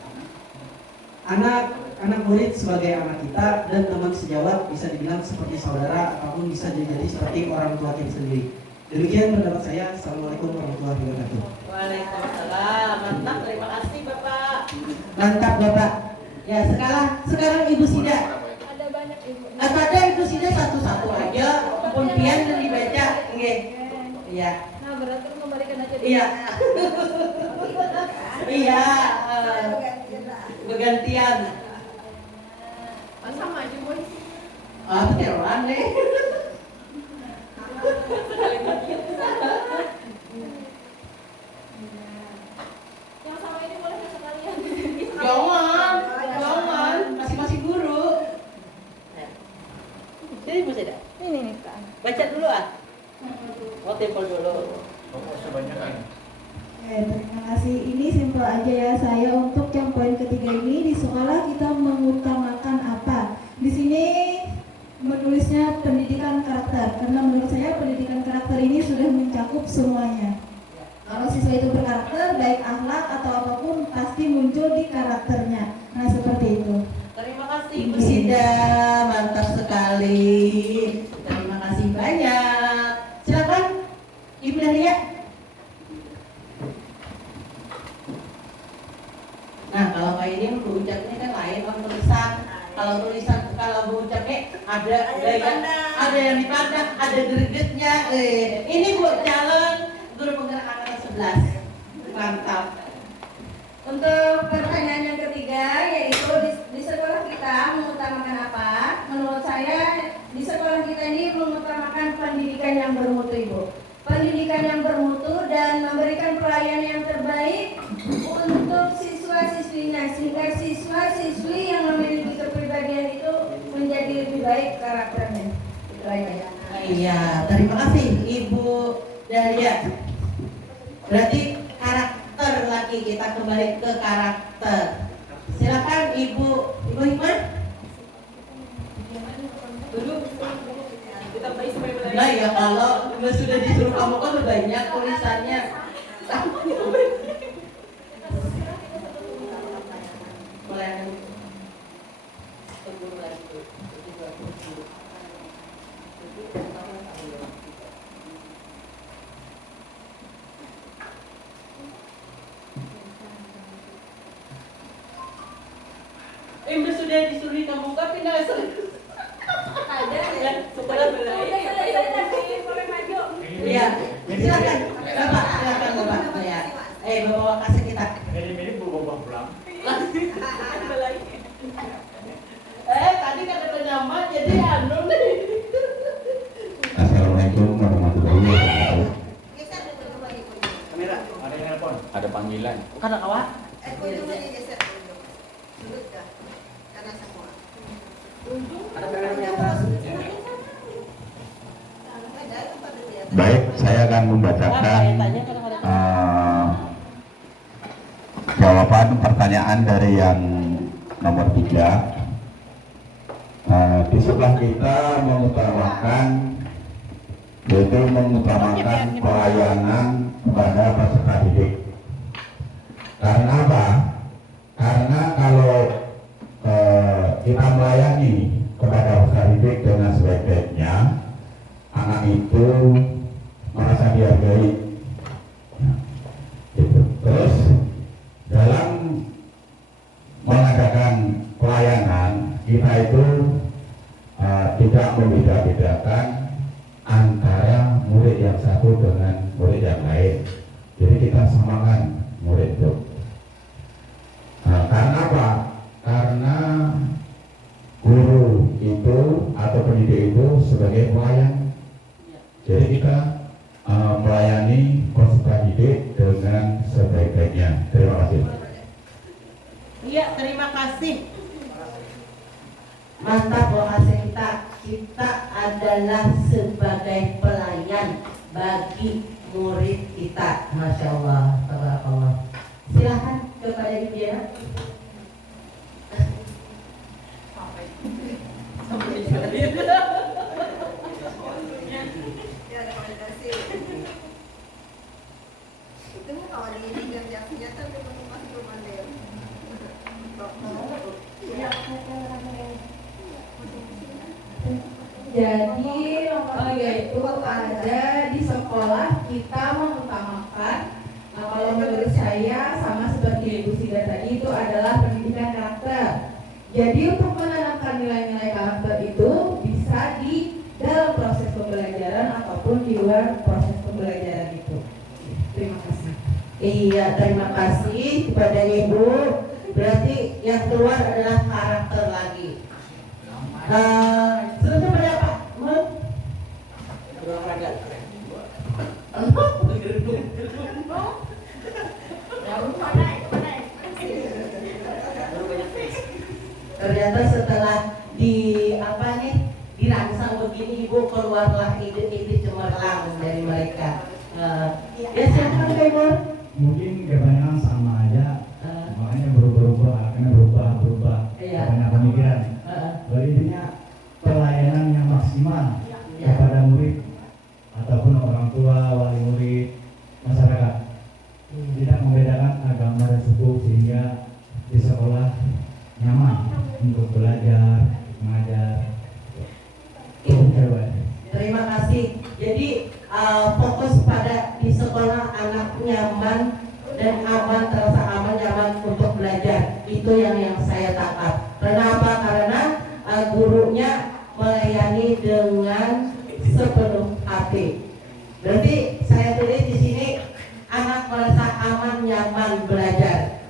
Anak murid sebagai anak kita dan teman sejawat bisa dibilang seperti saudara ataupun bisa jadi seperti orang tua kita sendiri. Demikian pendapat saya. Assalamualaikum warahmatullahi wabarakatuh. Waalaikumsalam. Mantap, terima kasih Bapak. Mantap Bapak. Ya, sekarang Ibu Sida. Ada banyak Ibu. Ada Ibu Sida satu-satu aja. Kemudian dan dibaca. Nggih. Iya. Nah, berarti kembalikan aja dulu. Iya. Iya. Bergantian. Masa maju boy. Terulang deh. Terima kasih. Ini simpel aja ya. Saya untuk yang poin ketiga ini, di sekolah kita mengutamakan apa? Di sini menulisnya pendidikan karakter, karena menurut saya pendidikan karakter ini sudah mencakup semuanya. Kalau siswa itu berkarakter, baik akhlak atau apapun pasti muncul di karakternya. Nah, seperti itu. Terima kasih Bu Sida, mantap sekali. Terima kasih banyak. Silakan Ibu Dahlia. Nah, kalau kayak ini Bu ucapnya kan lain kalau tulisan. Kalau Bu ucapnya ada yang dipandang, ada gregetnya. Ini Bu calon guru penggerak angkatan 11. Mantap. Untuk pertanyaan yang ketiga, yaitu di sekolah kita mengutamakan apa? Menurut saya di sekolah kita ini mengutamakan pendidikan yang bermutu, Ibu. Pendidikan yang bermutu dan memberikan pelayanan yang terbaik untuk siswa-siswinya, sehingga siswa-siswi yang memiliki kepribadian itu menjadi lebih baik karakternya. Itu aja. Iya, terima kasih Ibu Dahlia. Berarti karakter lagi, kita kembali ke karakter. Silakan Ibu Hikmah. Nah ya, kalau sudah disuruh kamu kan banyak tulisannya. Sudah disuruh kamu buka pindah serius. Ada Ya, setelah Udah selesai tadi, boleh maju. Iya, silakan Bapak. Ya. Bapak kasih kita. Ini bawa pulang. Tadi kan ada nama jadi anu nih. Assalamualaikum warahmatullahi wabarakatuh. Kamera. Ada yang nelpon. Ada panggilan. Karena awak. Ada kamera di atas. Baik, saya akan membacakan jawaban pertanyaan dari yang nomor 3. Di sebelah kita mengutamakan, yaitu mengutamakan pelayanan kepada peserta didik. Karena apa? Karena kalau kita melayani kepada peserta didik dengan sebaik-baiknya, anak itu merasa dihargai. Terus dalam mengadakan pelayanan kita itu tidak membeda-bedakan antara murid yang satu dengan murid yang lain. Jadi kita samakan murid itu. Karena apa? Karena guru itu atau pendidik itu sebagai pelayan. Jadi kita melayani peserta didik dengan sebaik-baiknya. Terima kasih. Iya, terima kasih. Mantap lokasi kita adalah sebagai pelayan bagi murid kita. Masya Allah, tabarakallah. Silahkan kepada Ibu Diana. Itu kalau di kerjanya kan masih belum ada ya. Jadi nomor 3 itu ada di sekolah kita mengutamakan, kalau menurut saya sama seperti Ibu Sida tadi, itu adalah pendidikan karakter. Jadi untuk menanamkan nilai-nilai karakter itu bisa di dalam proses pembelajaran ataupun di luar proses pembelajaran itu. Terima kasih. Iya, terima kasih kepada Ibu. Berarti yang keluar adalah karakter lagi. Selanjutnya pada apa? Ternyata setelah dirangsang begini, Ibu, keluarlah ide-ide cemerlang dari mereka. Ya, silakan Ibu. mungkin kebanyakan sama aja, Eh, makanya berubah-ubah, akhirnya berubah-berubah Iya. banyak pemikiran. eh, Intinya pelayanan yang maksimal Ya. kepada murid ataupun orang tua, wali murid, masyarakat. Tidak membedakan agama dan suku sehingga di sekolah nyaman untuk belajar, mengajar. Terima kasih. Jadi fokus pada di sekolah anak nyaman dan aman, terasa aman, nyaman untuk belajar. Itu yang saya tangkap. Kenapa? Karena gurunya melayani dengan sepenuh hati. Berarti saya tulis di sini anak merasa aman, nyaman belajar.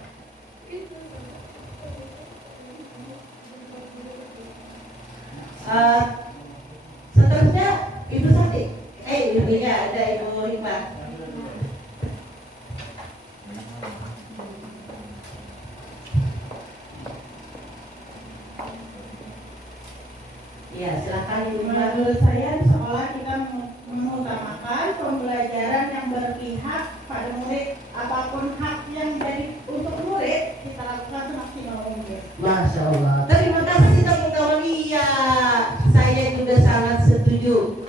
Seterusnya Ibu Santi, ibunya ada Ibu Rima. Ya, silakan Ibu Rima. Menurut saya di sekolah kita mengutamakan pembelajaran yang berpihak pada murid. Apapun hak yang jadi untuk murid kita lakukan semaksimal mungkin. Masya Allah. Terima kasih teman-teman. Iya, saya juga sangat setuju.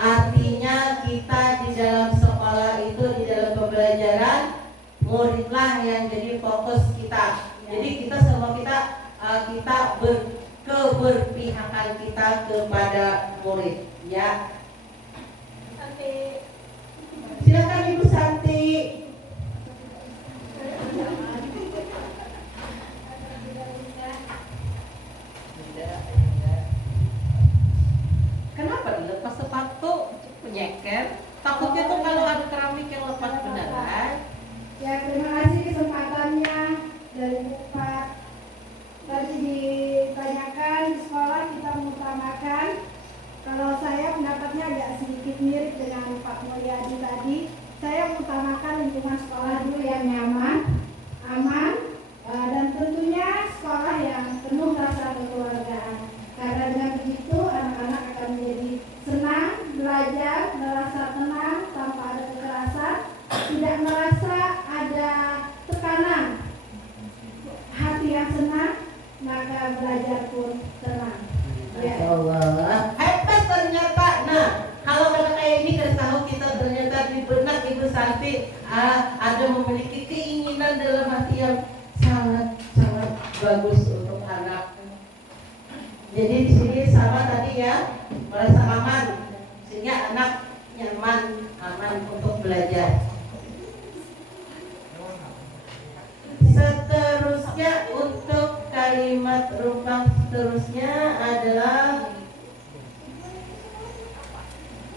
Artinya kita di dalam sekolah itu, di dalam pembelajaran, muridlah yang jadi fokus kita. Jadi kita semua kita keberpihakan kita kepada murid, ya. Silakan Ibu Santi. Kenapa dilepas sepatu penyeker? Takutnya tuh kalau ada keramik yang lepas beneran. Ya, terima kasih kesempatannya dari Pak. Tadi ditanyakan di sekolah kita mengutamakan. Kalau saya pendapatnya agak sedikit mirip dengan Pak Mulyadi tadi. Saya mengutamakan lingkungan sekolah dulu yang nyaman, aman, dan tentunya sekolah yang penuh rasa kekeluargaan. Karena dengan begitu anak-anak akan menjadi senang belajar, merasa tenang tanpa ada kekerasan, tidak merasa ada tekanan, hati yang senang, maka belajar pun tenang. Ya. Masya Allah, hebat ternyata. Nah, kalau kata kayak ini kan tahu kita ternyata di benak Ibu Santi ada memiliki keinginan dalam hati yang sangat bagus untuk anak. Jadi di sini sama tadi ya, merasa aman sehingga anak nyaman, aman untuk belajar. Seterusnya untuk kalimat rumpang seterusnya adalah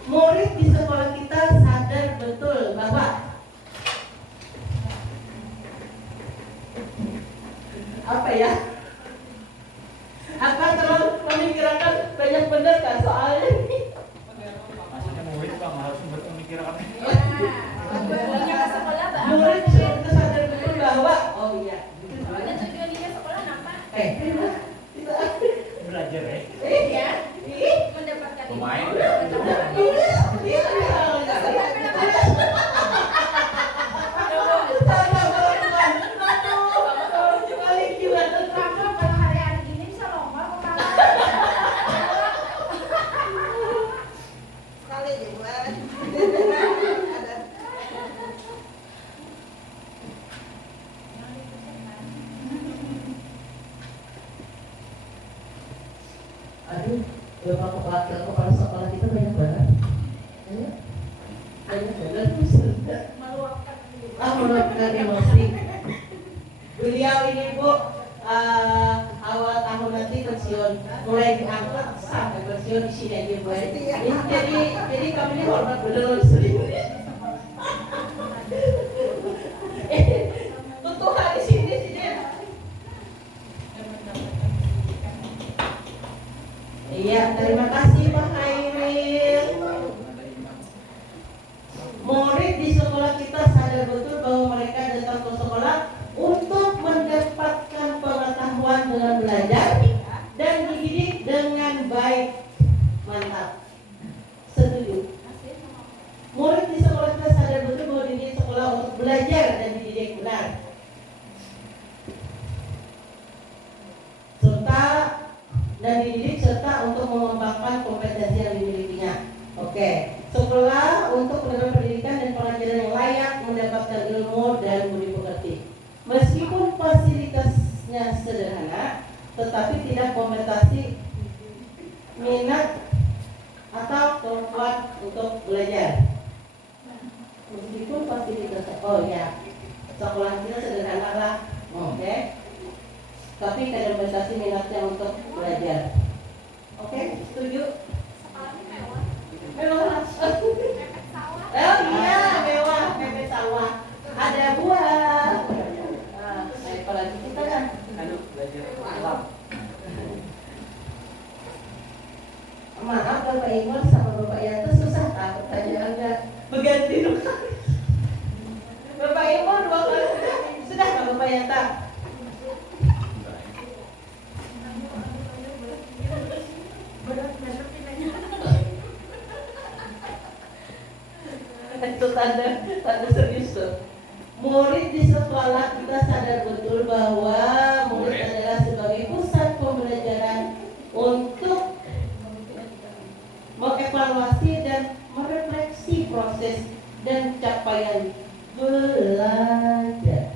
murid di sekolah kita sadar betul bahwa apa ya? Apa terlalu memikirkan banyak benar kan soalnya ini? Maksudnya murid Bang harus memikirkan. Tujuannya ke sekolah apa? Murid itu sadar betul bahwa oh iya. Dan tujuannya sekolah apa? Belajar ya. Ya, mendapatkan Pemain. Kalau hari-hari gini bisa lomba kepala. Sekali aja buat. Ada. Aduh, bapak wakil kepala sekolah kita banyak banget. Banyak banget. Meluapkan emosi. Beliau ini Bu, awal tahun nanti pensiun, mulai diangkat sampai pensiun di sini aja Bu. Jadi kami ini hormat bener sendiri. Tutup hari sini sih dia. Iya, terima kasih Pak Hairil. Murid di sekolah kita sadar betul bahwa mereka datang ke sekolah untuk mendapatkan pengetahuan dengan belajar dan dididik dengan baik. Mantap. Setuju. Murid di dan dididik serta untuk mengembangkan kompetensi yang dimilikinya. Oke, sekolah untuk program pendidikan dan pengajaran yang layak, mendapatkan ilmu dan budi pekerti. Meskipun fasilitasnya sederhana, tetapi tidak membatasi minat atau kemampuan untuk belajar. Meskipun fasilitasnya, oh ya, sekolah kita sederhana lah, oke. Tapi tidak membatasi minatnya untuk belajar. Oke, setuju? Mewah. Oh iya, mewah, pepes sawah. Ada buah. Nah, apalagi kita kan belajar alam. maaf Bapak Imul sama Bapak Yanto susah takut tanya agak berganti dulu. Bapak Imul 2 kali sudah nggak Bapak Yanto? Itu tanda serius tuh. Murid di sekolah kita sadar betul bahwa murid adalah sebagai pusat pembelajaran untuk mengevaluasi dan merefleksi proses dan capaian belajar.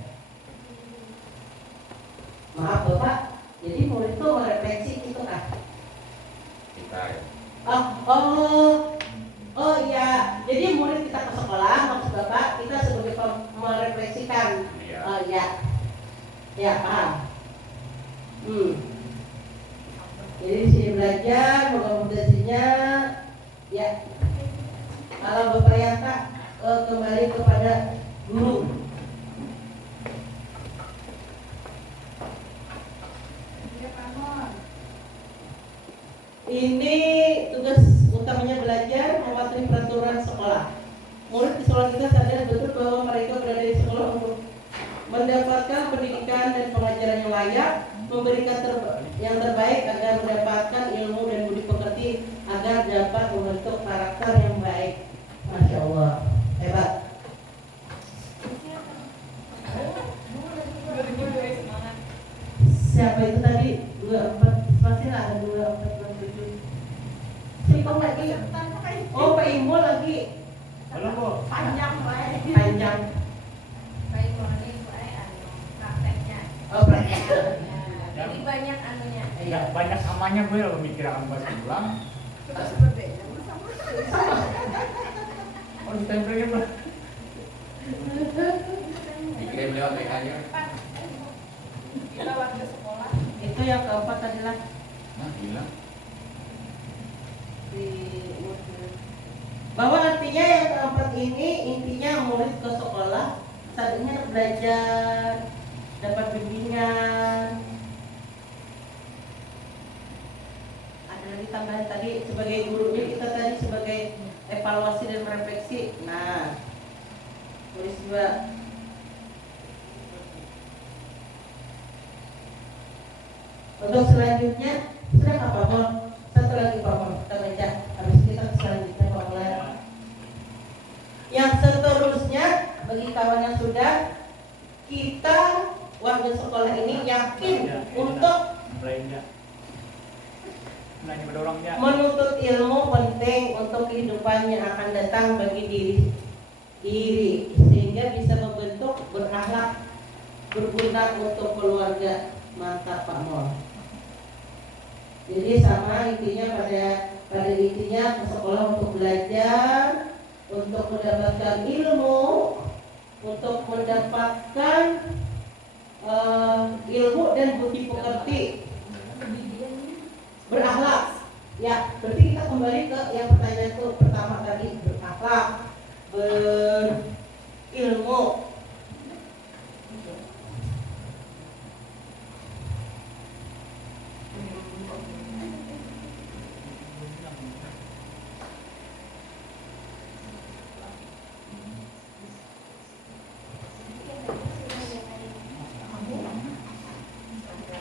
Maaf Bapak, jadi murid itu merefleksi itu kan? Kita ya. Oh iya, jadi murid kita ke sekolah, maksud Bapak kita sebagai merefleksikan. Iya. Oh iya, ya paham. Jadi di sini belajar, mengompetisinya, ya. Kalau Bapak Yanta kembali kepada guru. Ini tugas utamanya belajar mematuhi peraturan sekolah. Murid di sekolah kita sadar betul bahwa mereka berada di sekolah untuk mendapatkan pendidikan dan pengajaran yang layak, memberikan yang terbaik agar mendapatkan ilmu dan budi pekerti agar dapat membentuk karakter yang baik. Masya Allah, hebat. Siapa itu tadi? 24, pasti ada 24, 27. Siapa lagi? Oh, Pak Imul lagi. Halo, Bu. Panjang baik. Panjang. Baik ini prakteknya. Oh, prakteknya. Jadi banyak anunya. Ya, banyak samanya gue kalau mikir akan bahas ulang. Terus berbeda sama. Oh, ditempelnya Pak. Dikirim lewat WA-nya. Kita waktu sekolah. Itu yang keempat adalah Nah, hilang. bahwa artinya yang keempat ini intinya murid ke sekolah saatnya belajar, dapat bimbingan. Ada lagi tambahan tadi sebagai gurunya kita tadi sebagai evaluasi dan merefleksi. Nah, tulis juga. Untuk selanjutnya sudah apa Mon? Satu lagi Pak Mon, kita baca. Habis kita selanjutnya Pak Mon. Yang seterusnya bagi kawan yang sudah, kita warga sekolah ini yakin untuk menuntut ilmu penting untuk kehidupan yang akan datang bagi diri sehingga bisa membentuk berakhlak berguna untuk keluarga. Mantap Pak Mon. Jadi sama intinya pada intinya ke sekolah untuk belajar, untuk mendapatkan ilmu, untuk mendapatkan ilmu dan budi pekerti, berakhlak. Ya, berarti kita kembali ke yang pertanyaan itu pertama tadi, berakhlak, berilmu.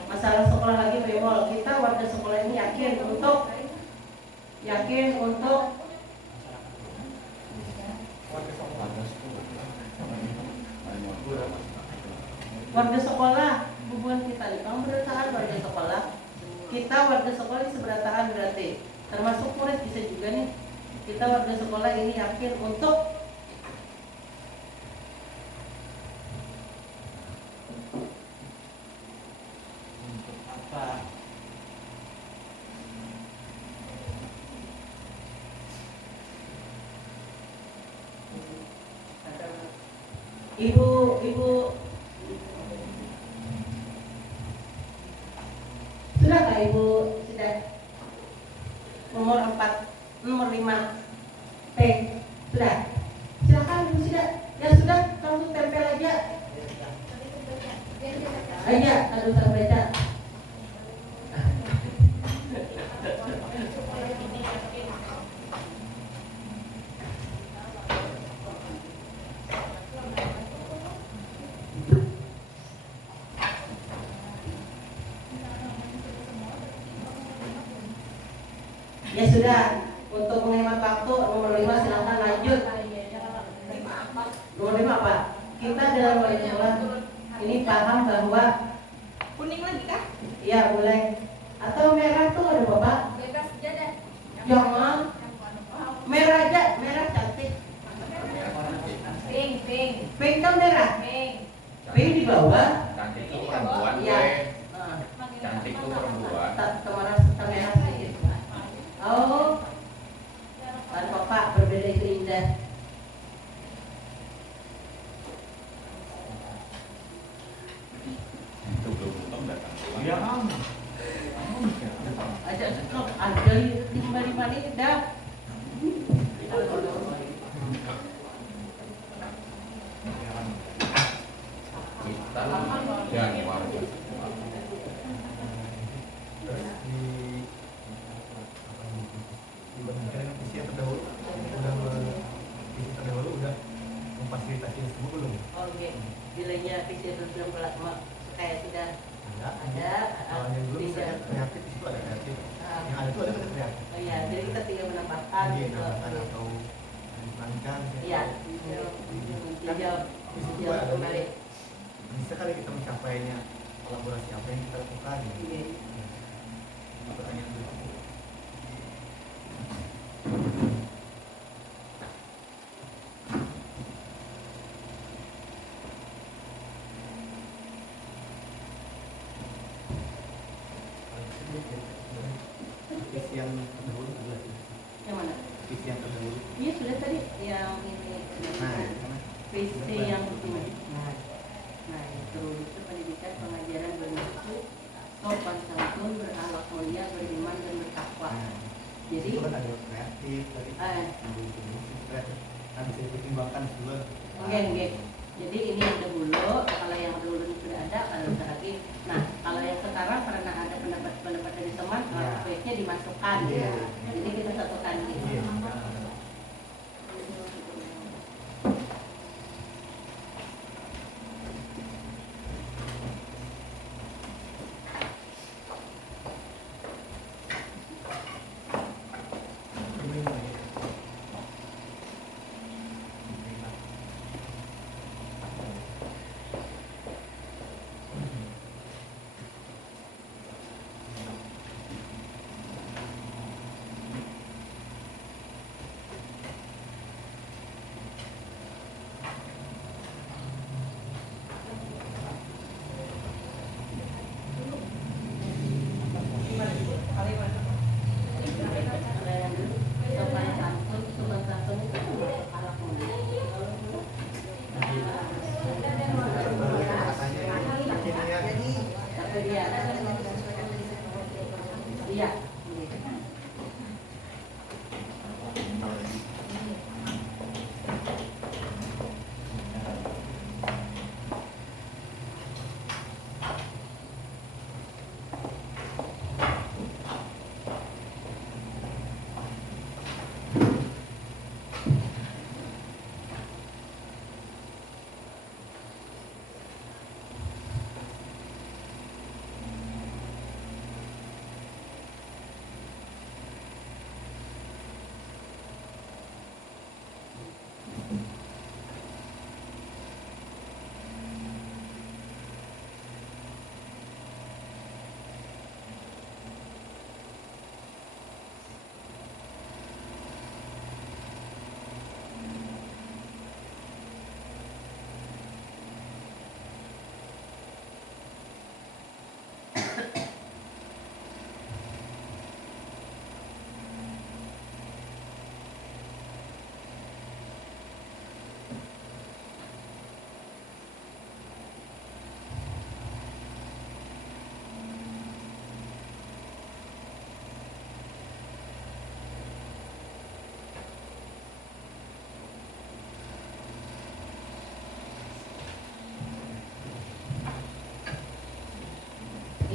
Masalah sekolah lagi Bemol, kita warga sekolah ini yakin untuk warga sekolah hubungan kita nih, kamu berusaha warga sekolah kita warga sekolah ini seberataan berarti, termasuk murid bisa juga nih. Kita warga sekolah ini yakin untuk apa? Ibu sudah nggak Ibu? Sudah. Nomor 5 P sudah. Silakan Ibu sudah. Ya sudah, kamu tempel aja. Aja, kalau usah baca. Ya sudah, untuk menghemat waktu nomor 5 silakan lanjut. Nomor 5 apa? Kita dalam wali sekolah ini paham bahwa Kuning lagi kah? ya boleh. Atau merah tuh ada Bapak? Bebas aja deh. Jangan. Merah aja, merah cantik. Pink. Pink kan merah. Pink. Pink di bawah. Cantik itu perempuan Iya. gue. Cantik itu perempuan. Merah sedikit. Oh, kan Bapak berbeda itu indah. Itu belum datang. Iya Kang. Ajak setruk, ada lima ini dah. Kita Januari. udah memfasilitasi semua belum? Oh iya, nilainya visi sudah kayak sudah ada. Yang belum Tidak. kreatif itu ada kreatif. Yang ada itu ada kreatif. Oh iya, jadi kita tinggal menambahkan. Iya, tambahkan atau diplankan. Iya. Jawab kembali. Bisa kali kita mencapainya kolaborasi apa yang kita lakukan. Oke. Pertanyaan dulu. Visi yang terdahulu jelas ya. Yang mana? Visi yang terdahulu. Iya sudah tadi yang ini. Visi yang pertama. Nah, itu pendidikan pengajaran bermutu, sopan santun, berakhlak mulia, beriman dan bertakwa. Jadi itu kan ada kreatif tadi. Kreatif. Kan bisa dipertimbangkan dulu. Oke. Jadi ini yang dahulu, kalau yang dahulu sudah ada, kalau bisa lagi. Nah, kalau yang sekarang karena ada pendapat dari teman, baiknya dimasukkan. Iya. Jadi kita satukan ini. Iya.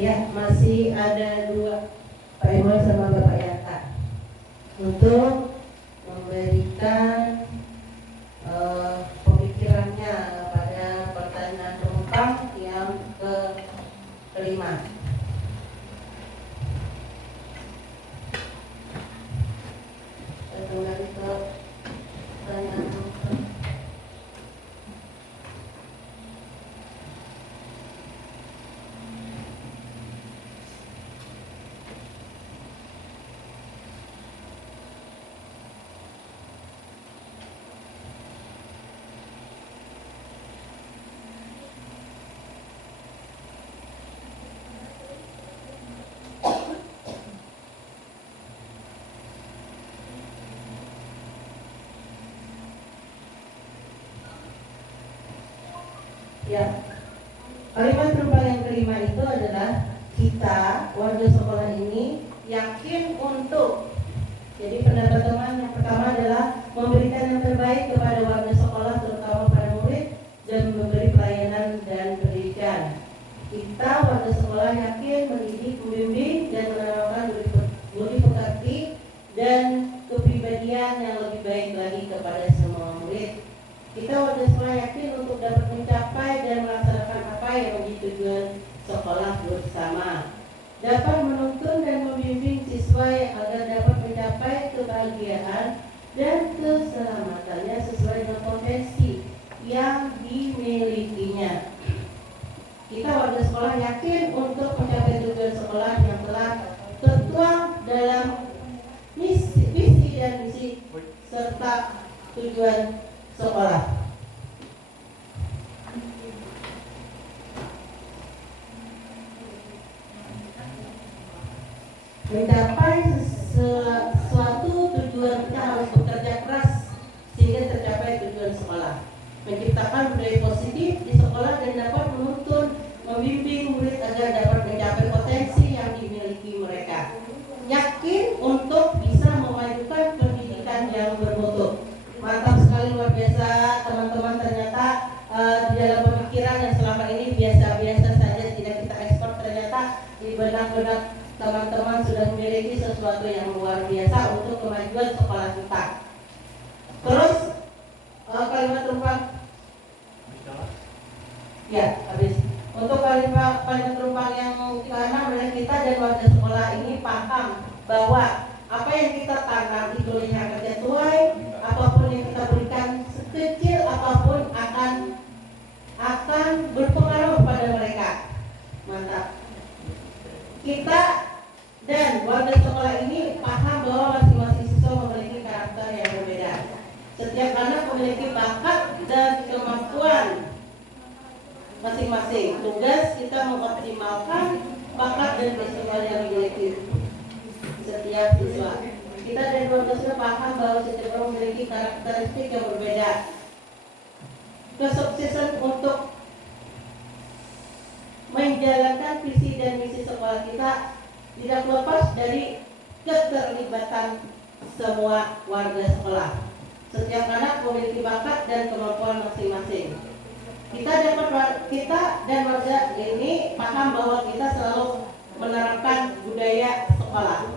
Ya, masih ada dua, Pak Imam sama Bapak Yanta, untuk memberikan pemikirannya pada pertanyaan penumpang yang kelima. Kembali ke pertanyaan penumpang. Ya, kalimat penumpang yang kelima itu adalah kita warga sekolah ini yakin untuk, jadi pendapat teman yang pertama adalah memberikan yang terbaik kepada warga sekolah, terutama para murid, dan memberi pelayanan dan pendidikan. Kita warga sekolah yakin mendidik, membimbing, dan menanamkan budi pekerti dan kepribadian yang lebih baik lagi kepada semua murid. Kita warga sekolah yakin untuk dapat mencapai dan melaksanakan apa yang menjadi tujuan sekolah bersama, dapat menuntun dan membimbing siswa agar dapat mencapai kebahagiaan dan keselamatannya sesuai dengan potensi yang dimilikinya. Kita warga sekolah yakin untuk mencapai tujuan sekolah yang telah tertuang dalam visi dan misi serta tujuan sekolah. Mencapai suatu tujuan kita harus bekerja keras sehingga tercapai tujuan sekolah. Menciptakan budaya positif di sekolah dan dapat menuntun, membimbing murid agar dapat mencapai potensi yang dimiliki mereka. Yakin untuk bisa memajukan pendidikan yang bermutu. Mantap sekali, luar biasa teman-teman. Ternyata di dalam pemikiran yang selama ini biasa-biasa saja tidak kita ekspor, ternyata di benak-benak teman-teman sudah memiliki sesuatu yang luar biasa untuk kemajuan sekolah kita. Terus kalimat penumpang, ya habis. Untuk kalimat penumpang yang keenam adalah kita dan warga sekolah ini paham bahwa apa yang kita tanam itu akan tertuai, apapun yang kita berikan sekecil apapun akan berpengaruh pada mereka. Mantap. Kita dan warga sekolah ini paham bahwa masing-masing siswa memiliki karakter yang berbeda. Setiap anak memiliki bakat dan kemampuan masing-masing. Tugas kita mengoptimalkan bakat dan kemampuan yang dimiliki setiap siswa. Kita dan warga sekolah paham bahwa setiap orang memiliki karakteristik yang berbeda. Kesuksesan untuk menjalankan visi dan misi sekolah kita tidak lepas dari keterlibatan semua warga sekolah. Setiap anak memiliki bakat dan kemampuan masing-masing. Kita dan warga ini paham bahwa kita selalu menerapkan budaya sekolah.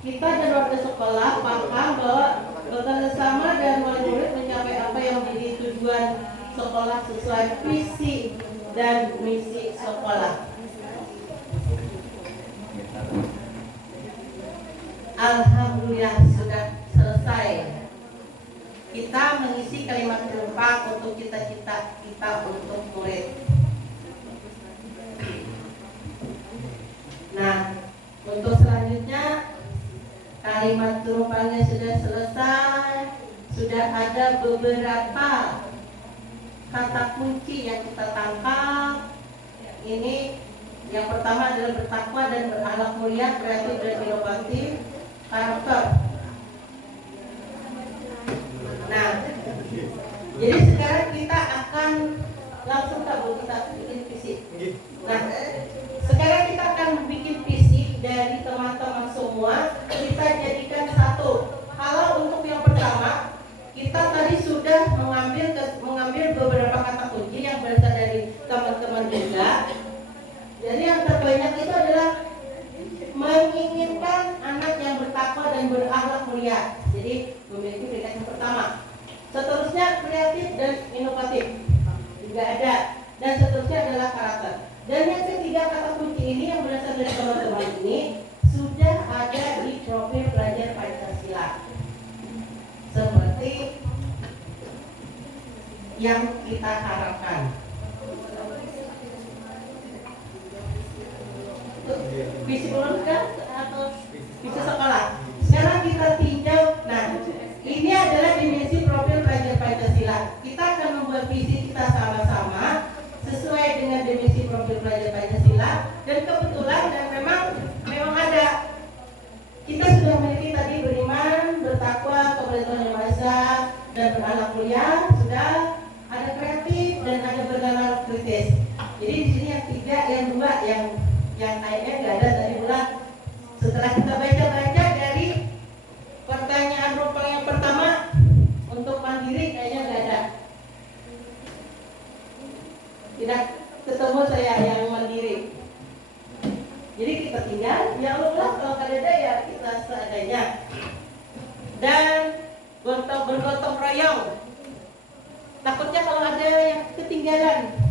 Kita dan warga sekolah paham bahwa bekerja sama dan murid mencapai apa yang menjadi tujuan sekolah sesuai visi dan misi sekolah. Alhamdulillah sudah selesai. Kita mengisi kalimat penumpang untuk cita-cita kita untuk murid. Nah, untuk selanjutnya kalimat penumpangnya sudah selesai. Sudah ada beberapa kata kunci yang kita tangkap. Ini yang pertama adalah bertakwa dan berakhlak mulia, kreatif dan inovatif, karakter. Nah, jadi sekarang kita akan langsung kita bikin visi. Nah, sekarang kita akan bikin visi dari teman-teman semua. Kita jadikan satu. Kalau untuk yang pertama, kita tadi sudah mengambil beberapa kata kunci yang berasal dari teman-teman juga. Jadi yang terbanyak itu adalah menginginkan anak yang bertakwa dan berakhlak mulia. Jadi memiliki peringkat yang pertama. Seterusnya kreatif dan inovatif juga ada, dan seterusnya adalah karakter. Dan yang ketiga kata kunci ini yang berasal dari teman-teman ini sudah ada di profil pelajar Pancasila seperti yang kita harapkan. Visi keluarga atau visi sekolah. Sekarang kita tinjau. Nah, ini adalah dimensi profil pelajar Pancasila. Kita akan membuat visi kita sama-sama sesuai dengan dimensi profil pelajar Pancasila. Dan kebetulan dan memang ada. Kita sudah memiliki tadi beriman, bertakwa, kepada Tuhan Yang Maha Esa, dan berakhlak mulia. Sudah ada kreatif dan ada bernalar kritis. Jadi di sini yang tiga, yang dua, yang kayaknya nggak ada tadi bulan. Setelah kita baca-baca dari pertanyaan rupal yang pertama untuk mandiri kayaknya nggak ada. Tidak ketemu saya yang mandiri. Jadi kita tinggal, ya Allah kalau kada ada ya kita seadanya. Dan bergotong royong. Takutnya kalau ada yang ketinggalan.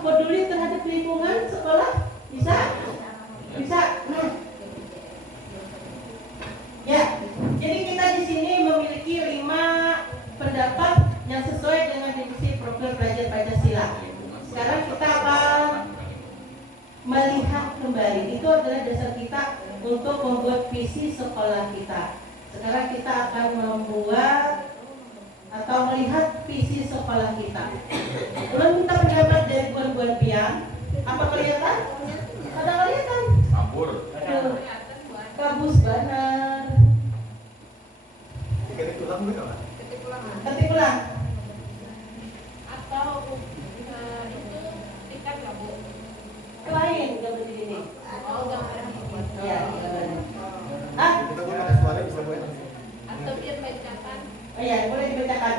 Peduli terhadap lingkungan sekolah bisa? Nah, ya. Jadi kita di sini memiliki 5 pendapat yang sesuai dengan divisi profil pelajar Pancasila. Sekarang kita akan melihat kembali. Itu adalah dasar kita untuk membuat visi sekolah kita. Sekarang kita akan membuat atau melihat visi sekolah kita. Belum minta pendapat dari buan-buan pian. Apa kelihatan? Ada kelihatan? Campur. Kabus banar. Ketik ulang gitu kan? Ketik ulang. Atau tingkat nggak Bu? Lain gambar di sini. Oh, gambar ini. Ya, gambarnya. Kita mau pakai suara bisa buat. Atau dia bacakan. Oh ya, boleh dibacakan.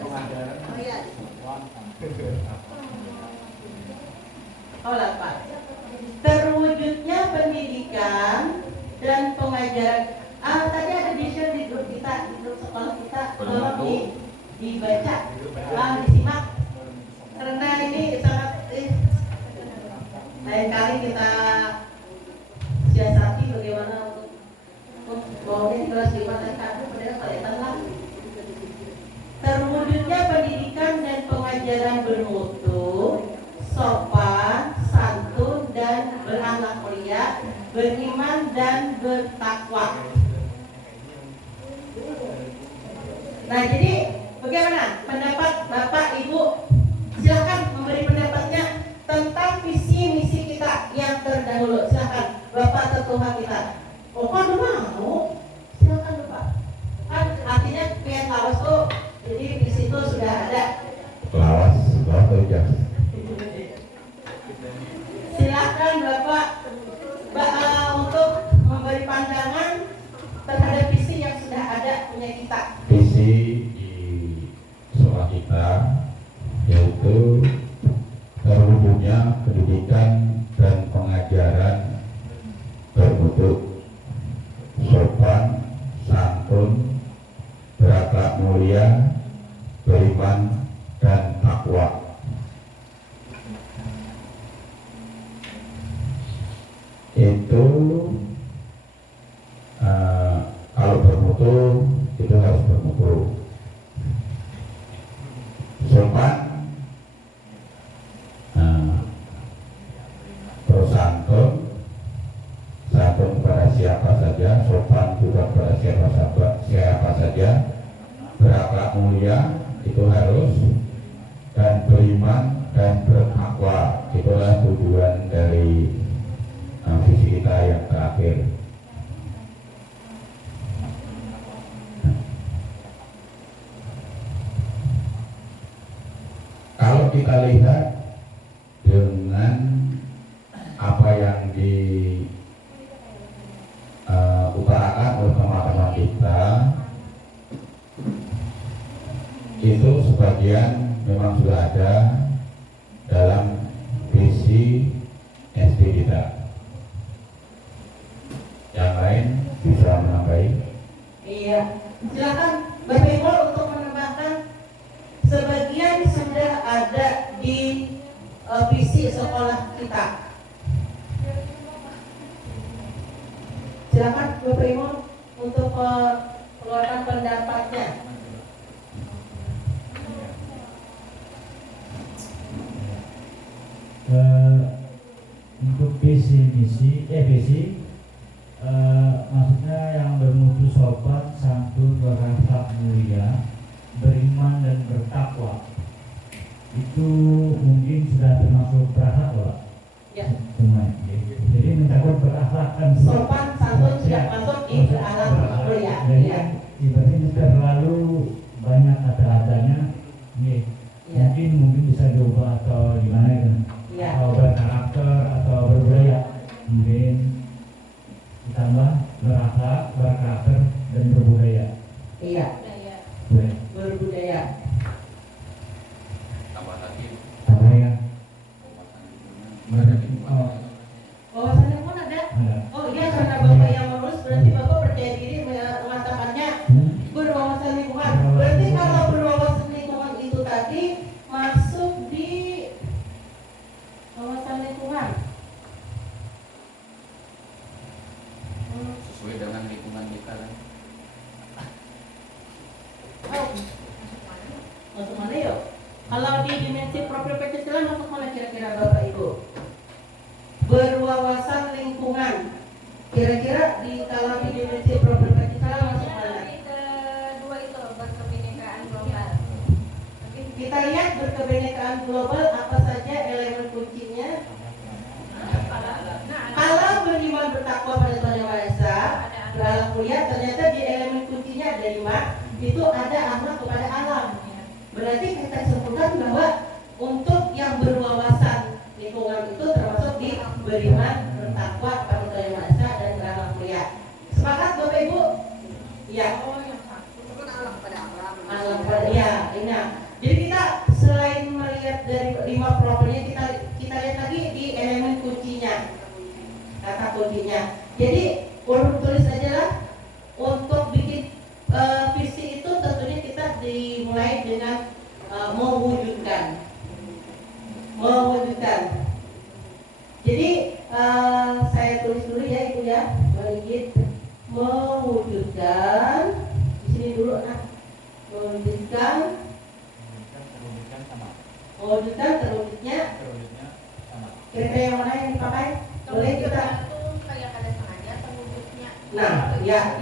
Oh iya. Oh, 8. Terwujudnya pendidikan dan pengajaran. Tadi ada di share di grup kita, di grup sekolah kita. Tolong dibaca, disimak. Karena ini sangat lain kali kita siasati bagaimana untuk bawahnya di kelas 5 dan satu padahal kelihatan lah. Terwujudnya pendidikan dan pengajaran bermutu, sopan, santun dan berakhlak mulia, beriman dan bertakwa. Nah, jadi bagaimana pendapat Bapak Ibu? Silakan memberi pendapatnya tentang visi misi kita yang terdahulu. Silakan Bapak Ketua kita. Bapak mau? Silakan Bapak. Kan artinya pengen lawas tuh. Jadi di situ sudah ada. Lawas, ya. Silakan Bapak untuk memberi pandangan terhadap visi yang sudah ada punya kita. Visi di sekolah kita yaitu terwujudnya pendidikan dan pengajaran bermutu, sopan, santun, berakhlak mulia, beriman dan takwa. Itu kalau bermutu itu harus bermutu, sopan, terus santun kepada siapa saja, sopan juga kepada siapa saja, berakhlak mulia itu harus, dan beriman dan bertakwa. Itulah tujuan dari visi kita yang terakhir. Kalau kita lihat dengan apa yang utarakan oleh teman-teman kita, itu sebagian memang sudah ada dalam visi SD kita. Yang lain bisa menambahi. Iya, silakan Bapak Ibu untuk menambahkan. Sebagian sudah ada di visi sekolah kita. Silakan Bapak Ibu untuk mengeluarkan pendapatnya. Untuk visi maksudnya yang bermutu sopan, santun, berakhlak mulia, beriman dan bertakwa, itu mungkin sudah termasuk berakhlak, Pak? Ya. Semua. Jadi mencakup berakhlak kan Sopan, santun sudah masuk di berakhlak mulia. Jadi Ya. ibaratnya terlalu banyak ada-adanya, nih. Ya. Mungkin bisa diubah atau gimana kan? Ya. Atau berkarakter atau berbudaya, mungkin ditambah berakhlak, berkarakter dan berbudaya. Iya. Boleh. Berbudaya. Tambah ya. Wawasannya pun ada. Oh iya, karena Bapak yang menulis berarti Bapak percaya diri mengatakannya berwawasan lingkungan. Berarti kalau berwawasan lingkungan itu tadi masuk di wawasan lingkungan. Sesuai dengan lingkungan kita kan. Oh, masuk mana yuk? Kalau di dimensi profil Pancasila masuk mana kira-kira Bapak Ibu? Berwawasan lingkungan. Kira-kira kalau di dimensi profil Pancasila masuk mana? Kedua itu berkebinekaan global. Kita lihat berkebinekaan global apa saja elemen kuncinya. Kalau beriman bertakwa pada Tuhan Yang Maha Esa, berakhlak mulia, ternyata di elemen kuncinya ada 5. Itu ada akhlak kepada alam. Berarti kita simpulkan bahwa untuk yang berwawasan lingkungan itu termasuk di beriman bertakwa pada Tuhan Yang Maha Esa dan berakhlak mulia. Sepakat Bapak Ibu? Ya. Itu kan alam pada alam. Alam pada ya, ini. Jadi kita selain melihat dari 5 profilnya, kita lihat lagi di elemen kuncinya, kata kuncinya. Jadi urut tulis aja lah. Untuk bikin visi itu tentunya kita dimulai dengan mewujudkan. Jadi saya tulis dulu ya Ibu ya, mewujudkan. Di sini dulu mewujudkan. Mewujudkan terwujudnya. Kira-kira yang mana yang dipakai? Boleh kita. Kayak ada sengaja terwujudnya. Nah, ya.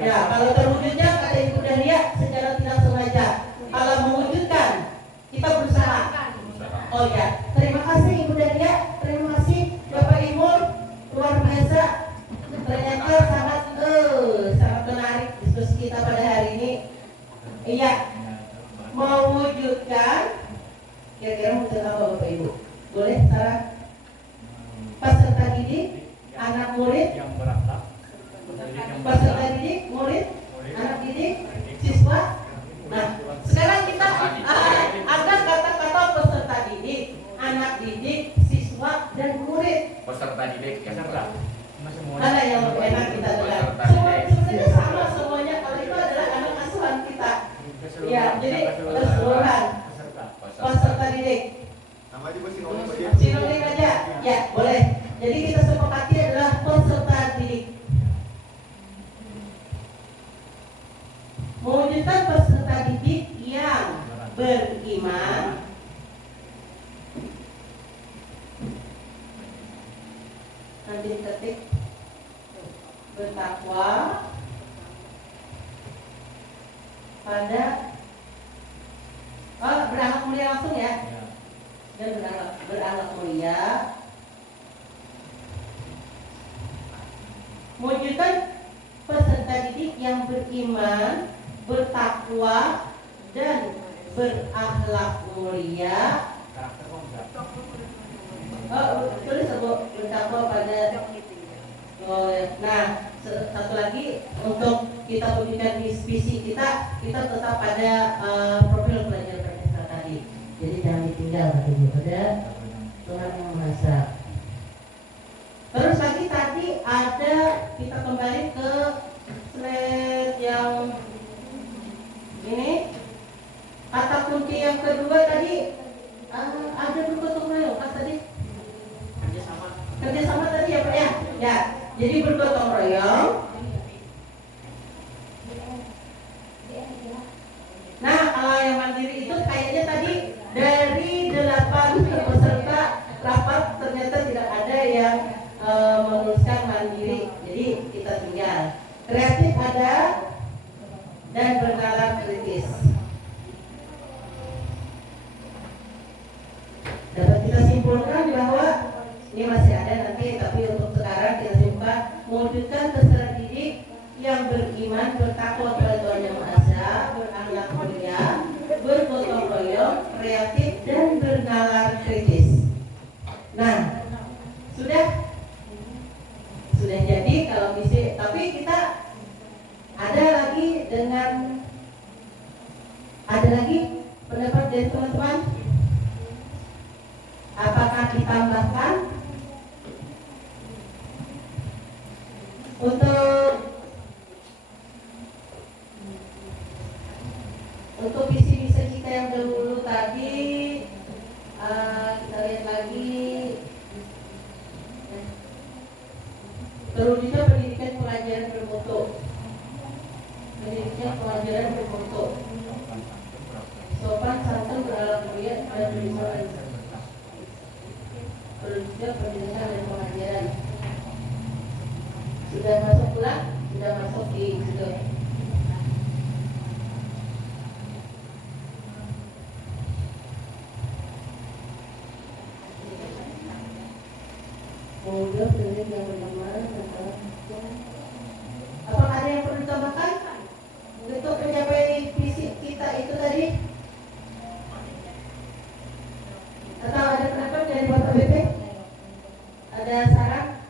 Ya, kalau terwujudnya kata Ibu Dahlia secara tidak sengaja. Kalau mewujudkan kita berusaha. Oh ya, terima kasih Ibu Dahlia, terima kasih Bapak Ibu, luar biasa. Ternyata sangat menarik diskusi kita pada hari ini. Iya, mewujudkan. Kira-kira mau cerita apa Bapak Ibu? Boleh saran? Peserta didik, anak murid, peserta didik, murid, anak didik, siswa. Nah, sekarang kita ada kata-kata peserta didik, anak didik, siswa, dan murid. Peserta didik yang Mana yang lebih enak kita dengar? Sebenarnya sama semuanya. Kalau itu adalah anak asuhan kita. Ya, jadi keseluruhan peserta didik. Nama juga sinonim Sinonim aja. Ya, boleh. Jadi kita sepakati adalah peserta didik. Mewujudkan peserta didik yang beriman, nanti ketik, bertakwa pada berakhlak mulia langsung ya. Dan berakhlak mulia. Mewujudkan peserta didik yang beriman, bertakwa dan berakhlak mulia. Tulis bertakwa pada. Nah, satu lagi untuk kita berikan visi kita tetap pada profil pelajar Pancasila tadi. Jadi jangan ditinggal pada Tuhan yang Maha Esa. Terus lagi tadi ada, kita kembali ke slide yang ini, kata kunci yang kedua tadi ada bergotong royong kan tadi? Kerjasama tadi ya Pak ya? Ya, jadi bergotong royong. Nah, kalau yang mandiri itu kayaknya tadi dari 8 peserta rapat ternyata tidak ada yang menuliskan mandiri, jadi kita tinggal. Kreatif ada dan bernalar kritis. Dapat kita simpulkan bahwa ini masih ada nanti, tapi untuk sekarang kita simpulkan mewujudkan peserta didik yang beriman, bertakwa kepada Tuhan Yang Maha Esa, berakhlak mulia, bergotong royong, kreatif dan bernalar kritis. Nah, sudah jadi kalau bisa, tapi kita ada lagi pendapat dari teman-teman. Apakah ditambahkan untuk visi-visi kita yang dahulu tadi? Kita lihat lagi. Terwujudnya pendidikan pelajaran bermutu. Pendidikan pelajaran bermutu. Sopan santun berakhlak mulia dan berisiko. Terwujudnya pendidikan dan pelajaran. Sudah masuk pula? Sudah masuk di situ. Kemudian pendidik yang bernama, apakah ada yang perlu ditambahkan untuk mencapai visi kita itu tadi? Atau ada pendapat dari Bapak BP? Ada saran?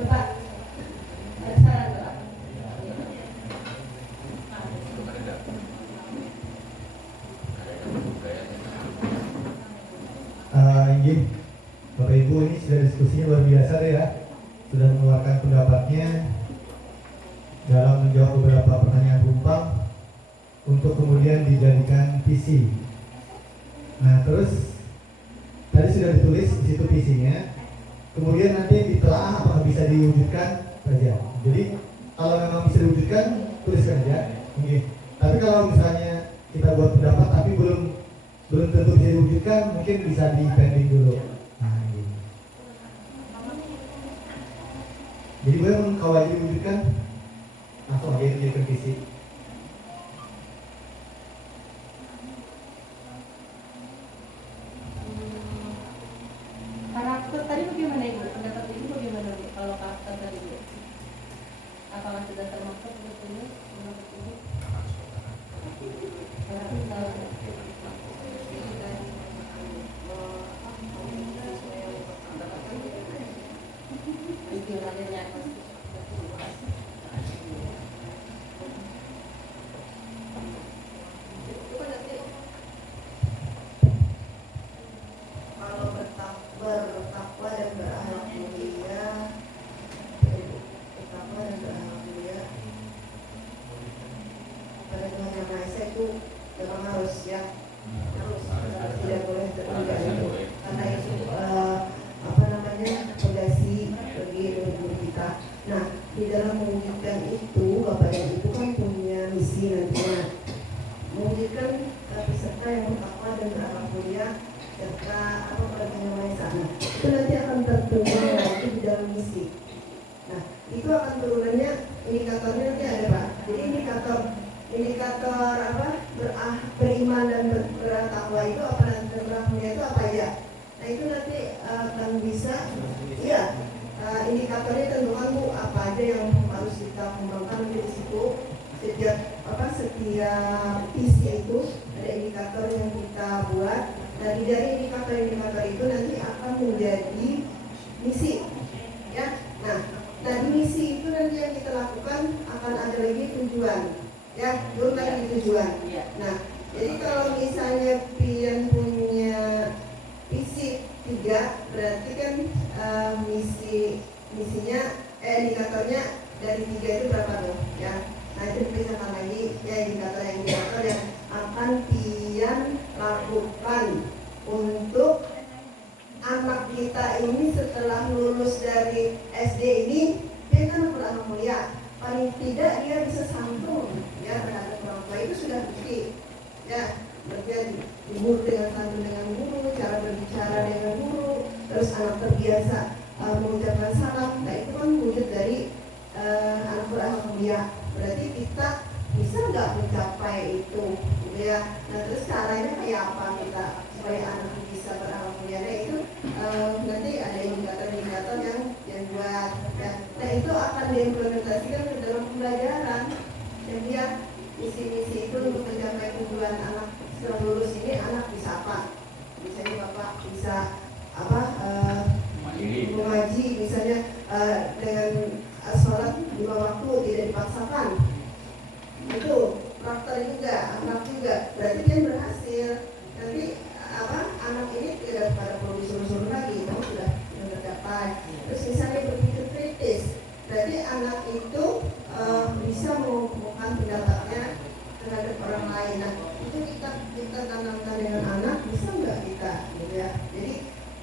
Bapak, ada saran Bapak? Ingin Bapak Ibu, ini sudah diskusinya luar biasa deh ya. Sudah mengeluarkan pendapatnya dalam menjawab beberapa pertanyaan rumpang untuk kemudian dijadikan visi. Nah, terus tadi sudah ditulis di situ visinya. Kemudian nanti ditelaah apakah bisa diwujudkan saja. Jadi kalau memang bisa diwujudkan, tuliskan aja. Oke. Tapi kalau misalnya kita buat pendapat tapi belum tentu bisa diwujudkan, mungkin bisa di pending dulu. Nah, gitu. Jadi gue kalau aja diwujudkan, langsung aja dijadikan visi. Karakter tadi bagaimana Ibu? Pendapat Ibu bagaimana Bu? Kalau karakter tadi Bu? Apakah sudah termasuk sebetulnya menurut Ibu? Kalau bertakwa dan berakhlak mulia, pada Tuhan Yang Maha Esa itu memang harus ya, harus tidak boleh tertunda itu, karena itu fondasi bagi guru kita. Nah, di dalam mewujudkan itu, Bapak dan Ibu kan punya misi nantinya mewujudkan peserta yang bertakwa dan berakhlak mulia serta pada Tuhan Yang Maha Esa. Nah, itu nanti akan tertuang nanti di dalam misi. Nah, itu akan turunannya indikatornya nanti ada Pak. Jadi indikator beriman dan bertakwa itu apa, dan berakhlak mulia itu apa ya? Nah, itu nanti akan bisa ya indikatornya tentukan Bu apa aja yang harus kita kembangkan di situ. Setiap visi itu ada indikator yang kita buat. Nah, dari indikator itu nanti akan menjadi misi ya. Nah di akan ada lagi tujuan, ya belum lagi tujuan. Iya. Nah, jadi kalau misalnya pian punya visi 3, berarti kan misinya indikatornya dari 3 itu berapa tuh, ya? Nah itu dipisahkan lagi ya, indikator yang akan pian lakukan untuk anak kita ini setelah lulus dari SD ini. Dia kan beranak mulia, paling tidak dia bisa santun ya terhadap orang tua, itu sudah bukti ya. Berarti guru dengan santun dengan guru, cara berbicara dengan guru, terus anak terbiasa mengucapkan salam. Nah itu kan wujud dari anak beranak mulia. Berarti kita bisa nggak mencapai itu gitu ya. Nah terus caranya kayak apa kita supaya anak bisa beranak mulia? Nah itu nanti ada indikator-indikator yang buat ya. Nah itu akan diimplementasikan ke dalam pembelajaran. Jadi ya misi-misi itu untuk mencapai tujuan anak setelah lulus ini, anak bisa apa? Misalnya bapak bisa apa? Mengaji misalnya dengan sholat 5 waktu tidak dipaksakan. Itu karakter juga, anak juga. Berarti dia berhasil. Nanti apa? Anak ini tidak pada perlu disuruh-suruh lagi, kamu sudah tercapai. Terus misalnya berpikir kritis, berarti anak itu bisa mengumpulkan pendapatnya terhadap orang lain. Nah itu kita tanamkan dengan anak, bisa nggak kita gitu ya. Jadi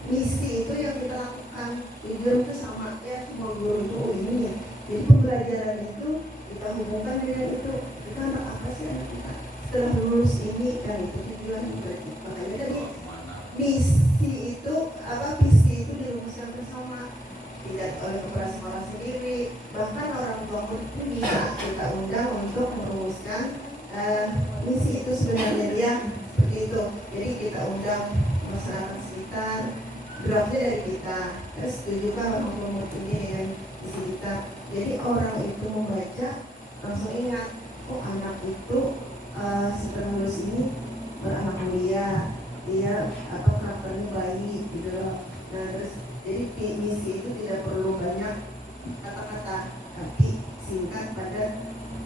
misi itu yang kita lakukan, tujuan itu sama ya, mau guru itu ini ya. Jadi pembelajaran itu kita hubungkan dengan itu, kita anak apa sih anak kita setelah lulus ini, dan itu tujuan berarti. Makanya dari misi itu visi itu dirumuskan bersama, tidak oleh kepala sekolah sendiri, bahkan orang tua pun bisa kita undang untuk merumuskan misi itu sebenarnya dia seperti itu. Jadi kita undang masyarakat sekitar, draftnya dari kita, terus setujukan orang ini dengan misi kita. Jadi orang itu membaca langsung ingat, oh anak itu setelah lulus ini beranak mulia, dia karakternya baik gitu loh. Nah terus jadi misi itu tidak perlu banyak kata-kata, tapi singkat padat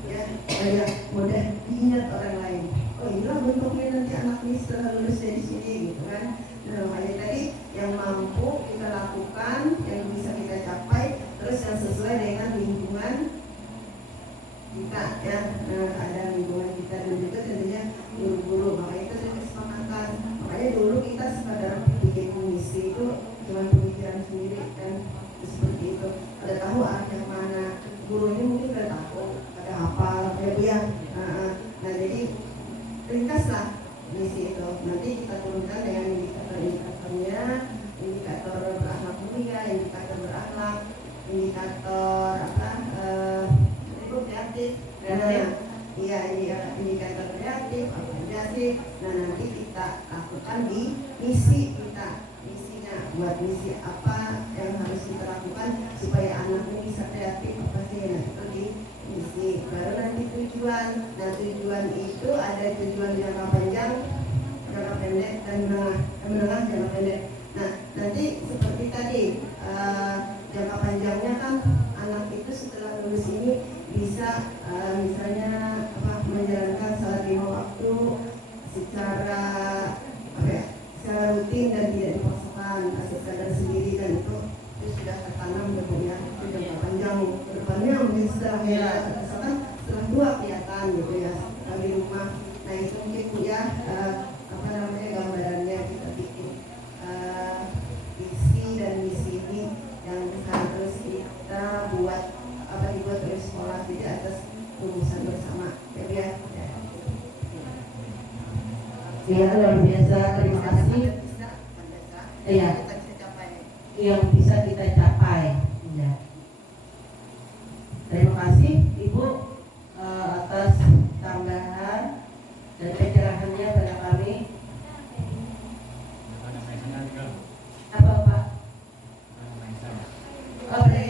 ya, kayak mudah diingat orang lain. Oh inilah bentuknya nanti anak ini setelah lulus dari sini gitu kan. Nah makanya tadi yang mampu kita lakukan, yang bisa kita capai, terus yang sesuai dengan lingkungan kita ya. Nah ada lingkungan kita dan juga tentunya guru-guru. Makanya itu saya kesepakatan. Makanya dulu kita sekadar bikin misi itu cuma pemikiran sendiri kan, seperti itu. Ada tahu arahnya kemana, gurunya mungkin udah tahu, ada hafal ya Bu ya. Nah jadi ringkaslah misi itu. Nanti kita turunkan dengan indikator-indikatornya, indikator berakhlak mulia, indikator berakhlak, indikator kreatif. Iya, indikator kreatif, organisasi. Nah nanti kita lakukan di misi kita. Misinya, buat misi apa yang harus kita lakukan supaya anak ini bisa kreatif apa sih? Nah itu di misi. Baru nanti tujuan. Nah tujuan itu ada tujuan jangka panjang, jangka pendek, dan menengah jangka pendek. Nah nanti seperti tadi jangka panjangnya kan anak itu setelah lulus ini bisa misalnya menjalankan salat 5 waktu secara secara rutin dan tidak dipaksakan, asal sadar sendiri, dan itu sudah tertanam ya. Itu jangka panjang kedepannya mungkin setelah misalkan setelah 2 kelihatan gitu ya, setelah di rumah. Nah itu mungkin ya gambarannya kita bikin visi dan misi ini yang harus kita buat dibuat oleh sekolah, tidak atas rumusan bersama ya. Ya luar biasa, terima kasih. Iya, yang bisa kita capai. Ya. Terima kasih Ibu atas tambahan dan pencerahannya pada kami. Apa Pak?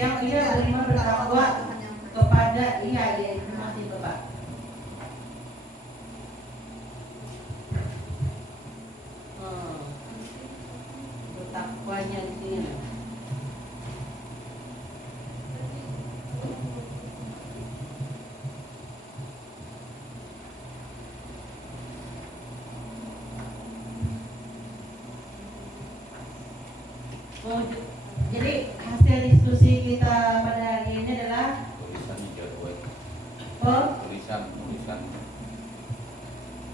Yang dia beriman bertakwa kepada terima kasih Bapak. Bertakwanya di sini. Jadi hasil diskusi kita pada hari ini adalah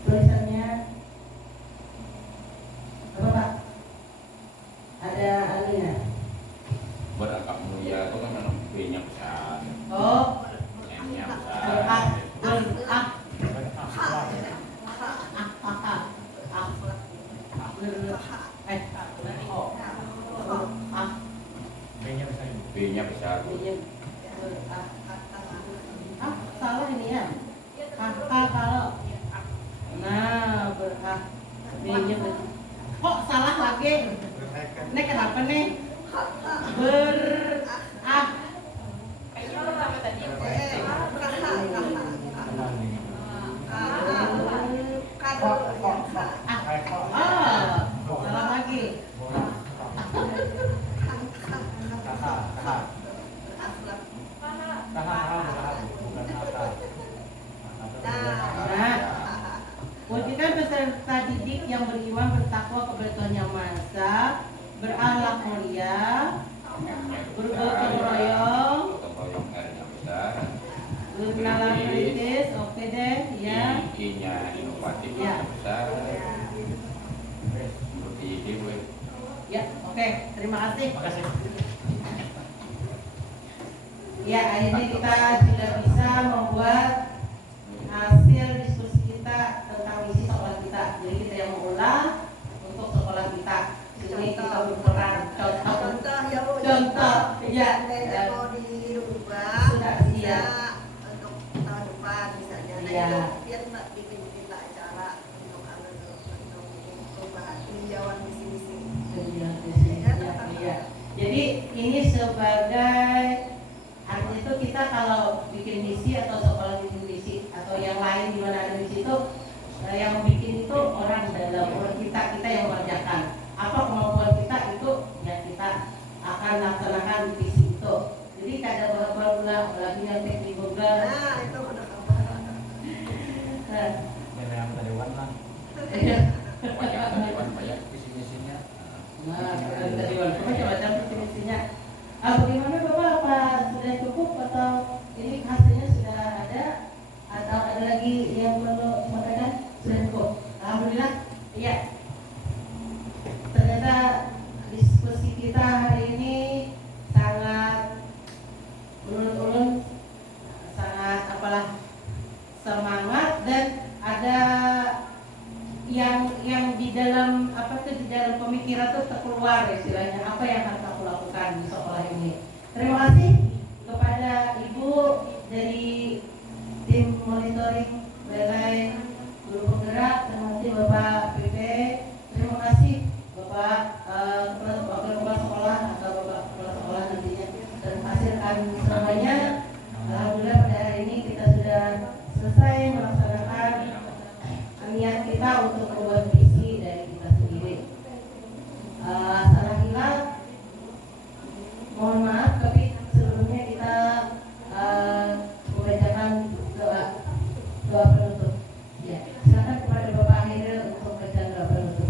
tulisannya apa Pak? Ada anunya. Berangkat mulia itu kan memang B-nya besar, Oh, M-nya besar. B-nya besar. Salah ini ya. Kalau nah berhak B-nya kok salah lagi? Ini kenapa nih? Salah lagi. Nah, wujudkan peserta didik yang beriman, bertakwa kepada Tuhan Yang Maha Esa, berakhlak mulia, bergotong royong, R-nya besar. bernalar kritis, oke deh, ya. I-nya inovatif, Ya. besar. Seperti ide, Bu. Ya, oke, terima kasih. Makasih. Ya, akhirnya kita sudah bisa membuat hasil diskusi kita tentang misi sekolah kita. Jadi kita yang mengulang untuk sekolah kita. Ini kita berperan Contoh ya Bu. Contoh, ya. Mau dirubah. Sudah siap. Untuk tahun depan misalnya. Nah, Iya. itu biar Mbak bikin kita acara untuk perubahan peninjauan misi-misi. Ya. Jadi ini sebagai artinya itu kita kalau bikin misi atau sekolah bikin misi atau yang lain di mana ada misi itu yang bikin itu orang dalam orang kita yang mengerjakan. Apa kemampuan kita itu ya kita akan laksanakan visi itu. Jadi kadang beberapa lagi yang teknik begal. Nah, itu udah kabar. Nilai anggota dewan lah. Banyak dewan, banyak visi-misinya. Nah, anggota dewan macam-macam visi-misinya. Bagaimana Bapak? Apa sudah cukup atau ini hasilnya sudah ada atau ada lagi yang perlu disampaikan? Sudah cukup. Alhamdulillah. Iya. Ternyata diskusi kita hari ini sangat ulun-ulun, sangat semangat dan ada yang di dalam di dalam pemikiran tuh terkeluar istilahnya apa yang harus aku lakukan di sekolah ini. Terima kasih kepada Ibu dari tim monitoring Balai Guru Penggerak, terima kasih Bapak PP, terima kasih Bapak kepala sekolah atau Bapak kepala sekolah nantinya, dan hasilkan semuanya. Alhamdulillah pada hari ini kita sudah selesai melaksanakan niat kita untuk membuat visi dari kita sendiri. Salah hilaf, mohon maaf, tapi sebelumnya kita membacakan doa penutup. Ya, silakan kepada Bapak Akhiril untuk baca doa penutup.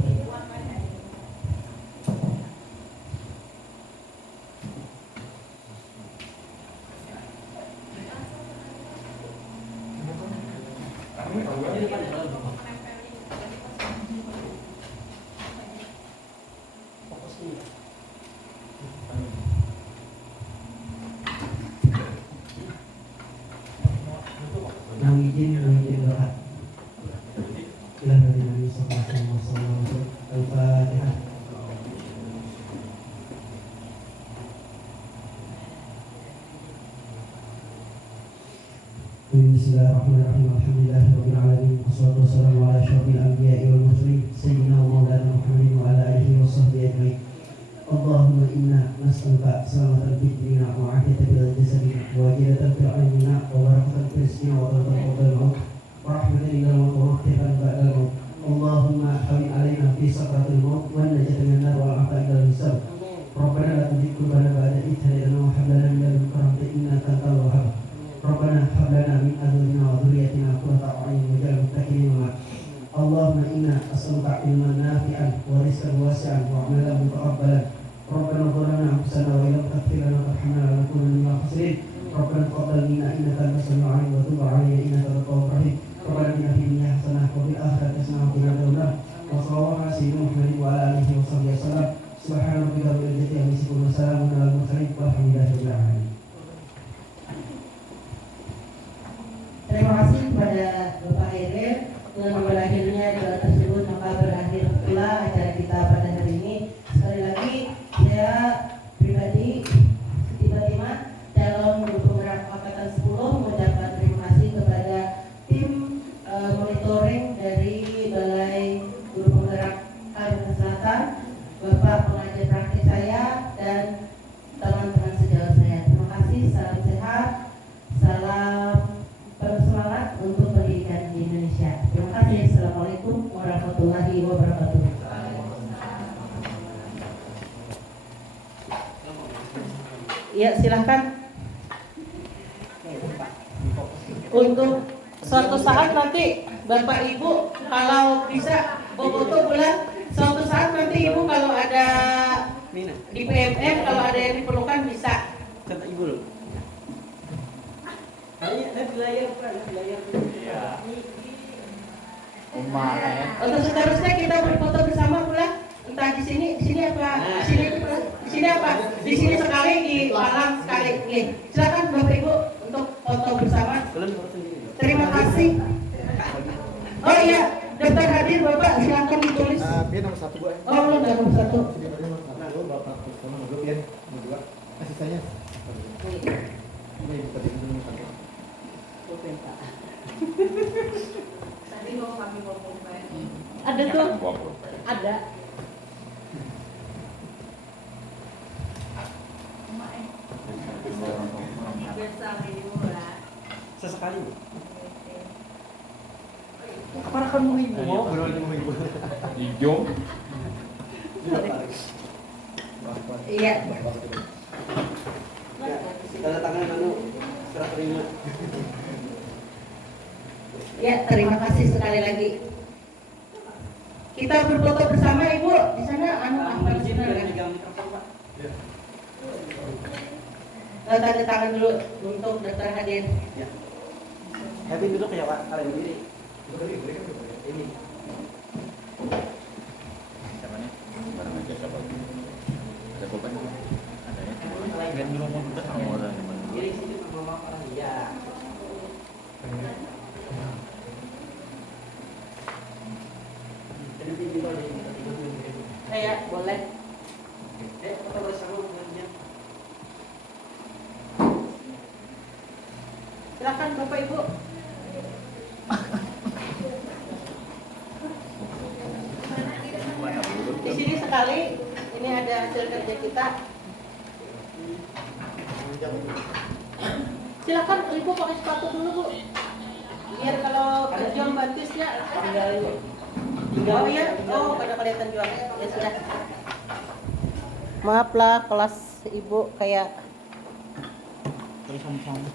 izin doa. Ila dari Nabi sallallahu alaihi wasallam. Al-Fatihah. Bismillahirrahmanirrahim. Alhamdulillahirabbil alamin. Wassalatu wassalamu ala asyrofil anbiya'i wal mursalin sayyidina wa maulana Muhammadin wa ala alihi wa sahbihi ajmain. Allahumma inna nas'aluka salamatal fitrina wa afiyatan bil jasadina wa ajilatan fil ilmina wa barakatan fil rizqina wa tawbatan qabla al-maut wa rahmatan ila al-maut wa maghfiratan ba'da al-maut. Allahumma hawin alaina fi sakratil maut wa najatan minan nar wal afwa ila al-hisab. Rabbana la tuzigh qulubana ba'da idh hadaytana wa hab lana min ladunka rahmatan innaka antal wahhab. Rabbana hab lana min azwajina wa dhurriyyatina qurrata a'yun waj'alna muttaqina imama. Allahumma inna as'aluka ilman nafi'an wa rizqan wasi'an wa 'amalan mutaqabbalan. Rabbana Dengan berakhirnya doa tersebut maka berakhir pula acara kita pada hari ini. Sekali lagi saya pribadi setiba-tiba dalam Guru Penggerak Angkatan 10 mengucapkan terima kasih kepada tim monitoring dari Balai Guru Penggerak Kalimantan Selatan, Bapak pengajar praktik saya dan teman-teman sejawat saya. Terima kasih, salam sehat, salam bersemangat untuk pendidikan di Indonesia. Terima kasih. Assalamualaikum warahmatullahi wabarakatuh. Ya, silahkan. Untuk suatu saat nanti Bapak Ibu kalau bisa foto bulan, suatu saat nanti Ibu kalau ada di PMM kalau ada yang diperlukan bisa. Kata Ibu loh. Ada di layar, Pak, di layar. Iya. Kemarin. Untuk seterusnya kita berfoto bersama pula. Entah di sini apa? Di sini apa? Di sini sekali, di malam sekali. Nih, silakan Bapak Ibu untuk foto bersama. Terima kasih. Oh iya, daftar hadir Bapak silakan ditulis. Biar nomor 1 Bu. Oh, belum ada nomor 1. Lalu Bapak Kusuma dulu Biar nomor 2. Sisanya. Ini Ibu tadi nomor 1. Tadi mau kami ngomong Ada tuh. Ada. Sesekali Bu. Para kamu Ibu ngobrol sama Ibu. Hijau. Iya. Tanda tangan anu serah terima. Ya, terima kasih sekali lagi. Kita berfoto bersama Ibu di sana apa di sini kan? Tanda tangan dulu untuk daftar hadir. Ya. Happy duduk ya Pak, kalian diri. Ini. Siapa nih? Barang aja siapa? Ada korban? Ada ya? Kan dulu mau duduk sama orang. Diri sini mama orang iya. Saya boleh. Foto bersama dengan Silakan Bapak Ibu. Di sini sekali, ini ada hasil kerja kita. Silakan Ibu pakai sepatu dulu Bu. Biar kalau berjuang bantisnya. Oh iya, oh pada kelihatan juang. Ya sudah. Maaflah kelas Ibu kayak. Terus sama-sama.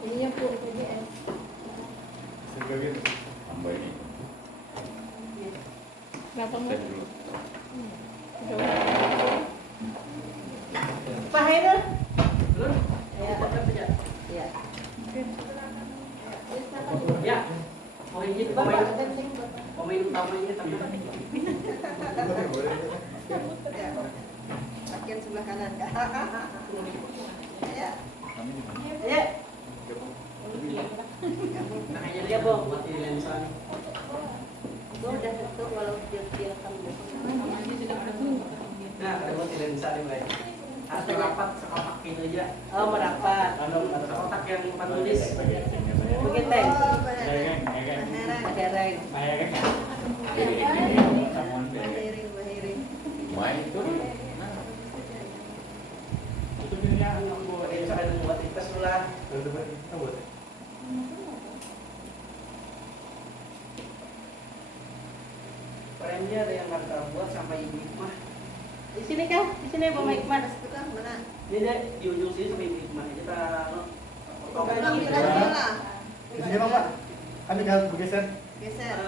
Ini ya Bu, PJS. Tambah ini. Berapa Saya dulu. Pak Hairul. Ya. Ya. Ya. Mau izin Bapak kencing Bapak. pemain utamanya tapi Bagian sebelah kanan. Ya. Ya. makanya dia Bang mati lensa. Itu udah satu walau dia kamu. Nah, ada mati lensa nih, Mbak. Harus merapat sekotak gitu aja. Oh merapat. Ada sekotak yang empat tulis. Begitu. Pakai reng. Main itu. Itu dunia bisa ada buat tes ulang. Remnya ada yang marka buat sampai hikmah. Di sini kah? Di sini Bapak Hikmat. Itu kan mana? Ini deh di ujung sini sampai hikmah. Kita Belum kita salah. Di sini Pak. Kami kalau bergeser. Geser.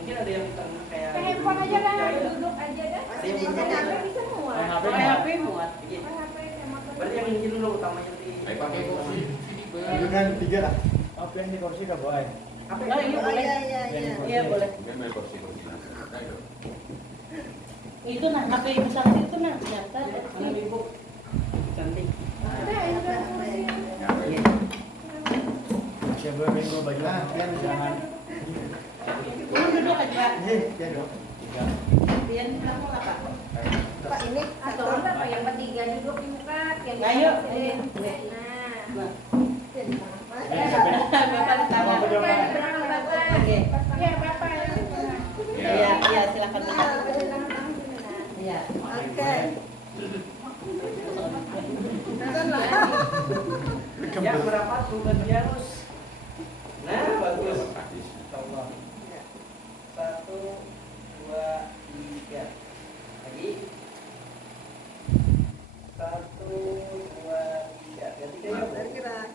mungkin ada yang tengah kayak handphone aja dah, duduk aja dah. Masih di Pakai jalan. HP bisa muat. Pakai HP muat. Iya. Pakai HP emang. Berarti yang ini dulu utamanya di Pakai kursi. Itu kan 3 lah. Apa yang di kursi kan boleh. apa Oh iya boleh. Iya. Iya boleh. Mungkin main kursi. Itu nah HP besar itu nah ternyata. Mana ibu cantik. Ada, ini kan kursi. Ngapain? Coba minggu baju. Jangan. Duduk aja. Ya dong. Pian kamu apa? Pak ini atau apa yang bertiga duduk di muka yang Ayo. Nah. Bapak pertama. Oke. Ya, Bapak. Iya, iya silakan Bapak. Iya. Oke. Yang berapa bukan Janus? Nah, bagus. Allah. 1, 2, 3. Lagi. 1, 2, 3. Ganti kira.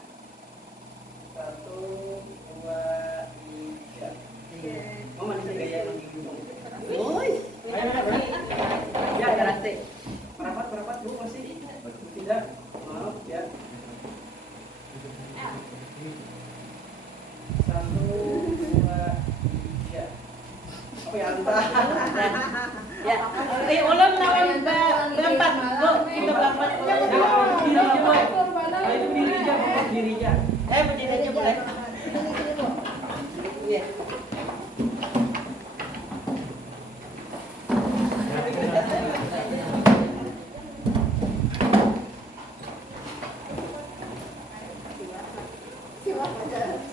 1, 2, 3. Mama bisa gaya yang gunung. Woi. Ya, berarti. Merapat Bu masih? Tidak. Maaf ya. 1, 2, 3. Apa yang Ya. Ulun lawan Bapak. Bu, itu Bapak. Itu diri aja, berdiri aja. Berdiri aja boleh. Iya.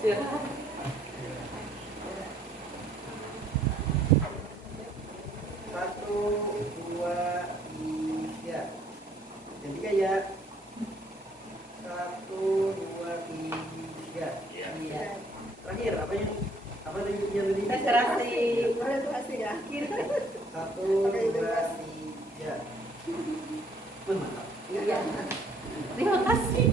Silakan. 1, 2, 3. Yang tiga ya. 1, 2, 3. Iya. Terakhir apa yang tadi? Konsentrasi. 1, 2, 3. Mantap. Iya. Terima kasih.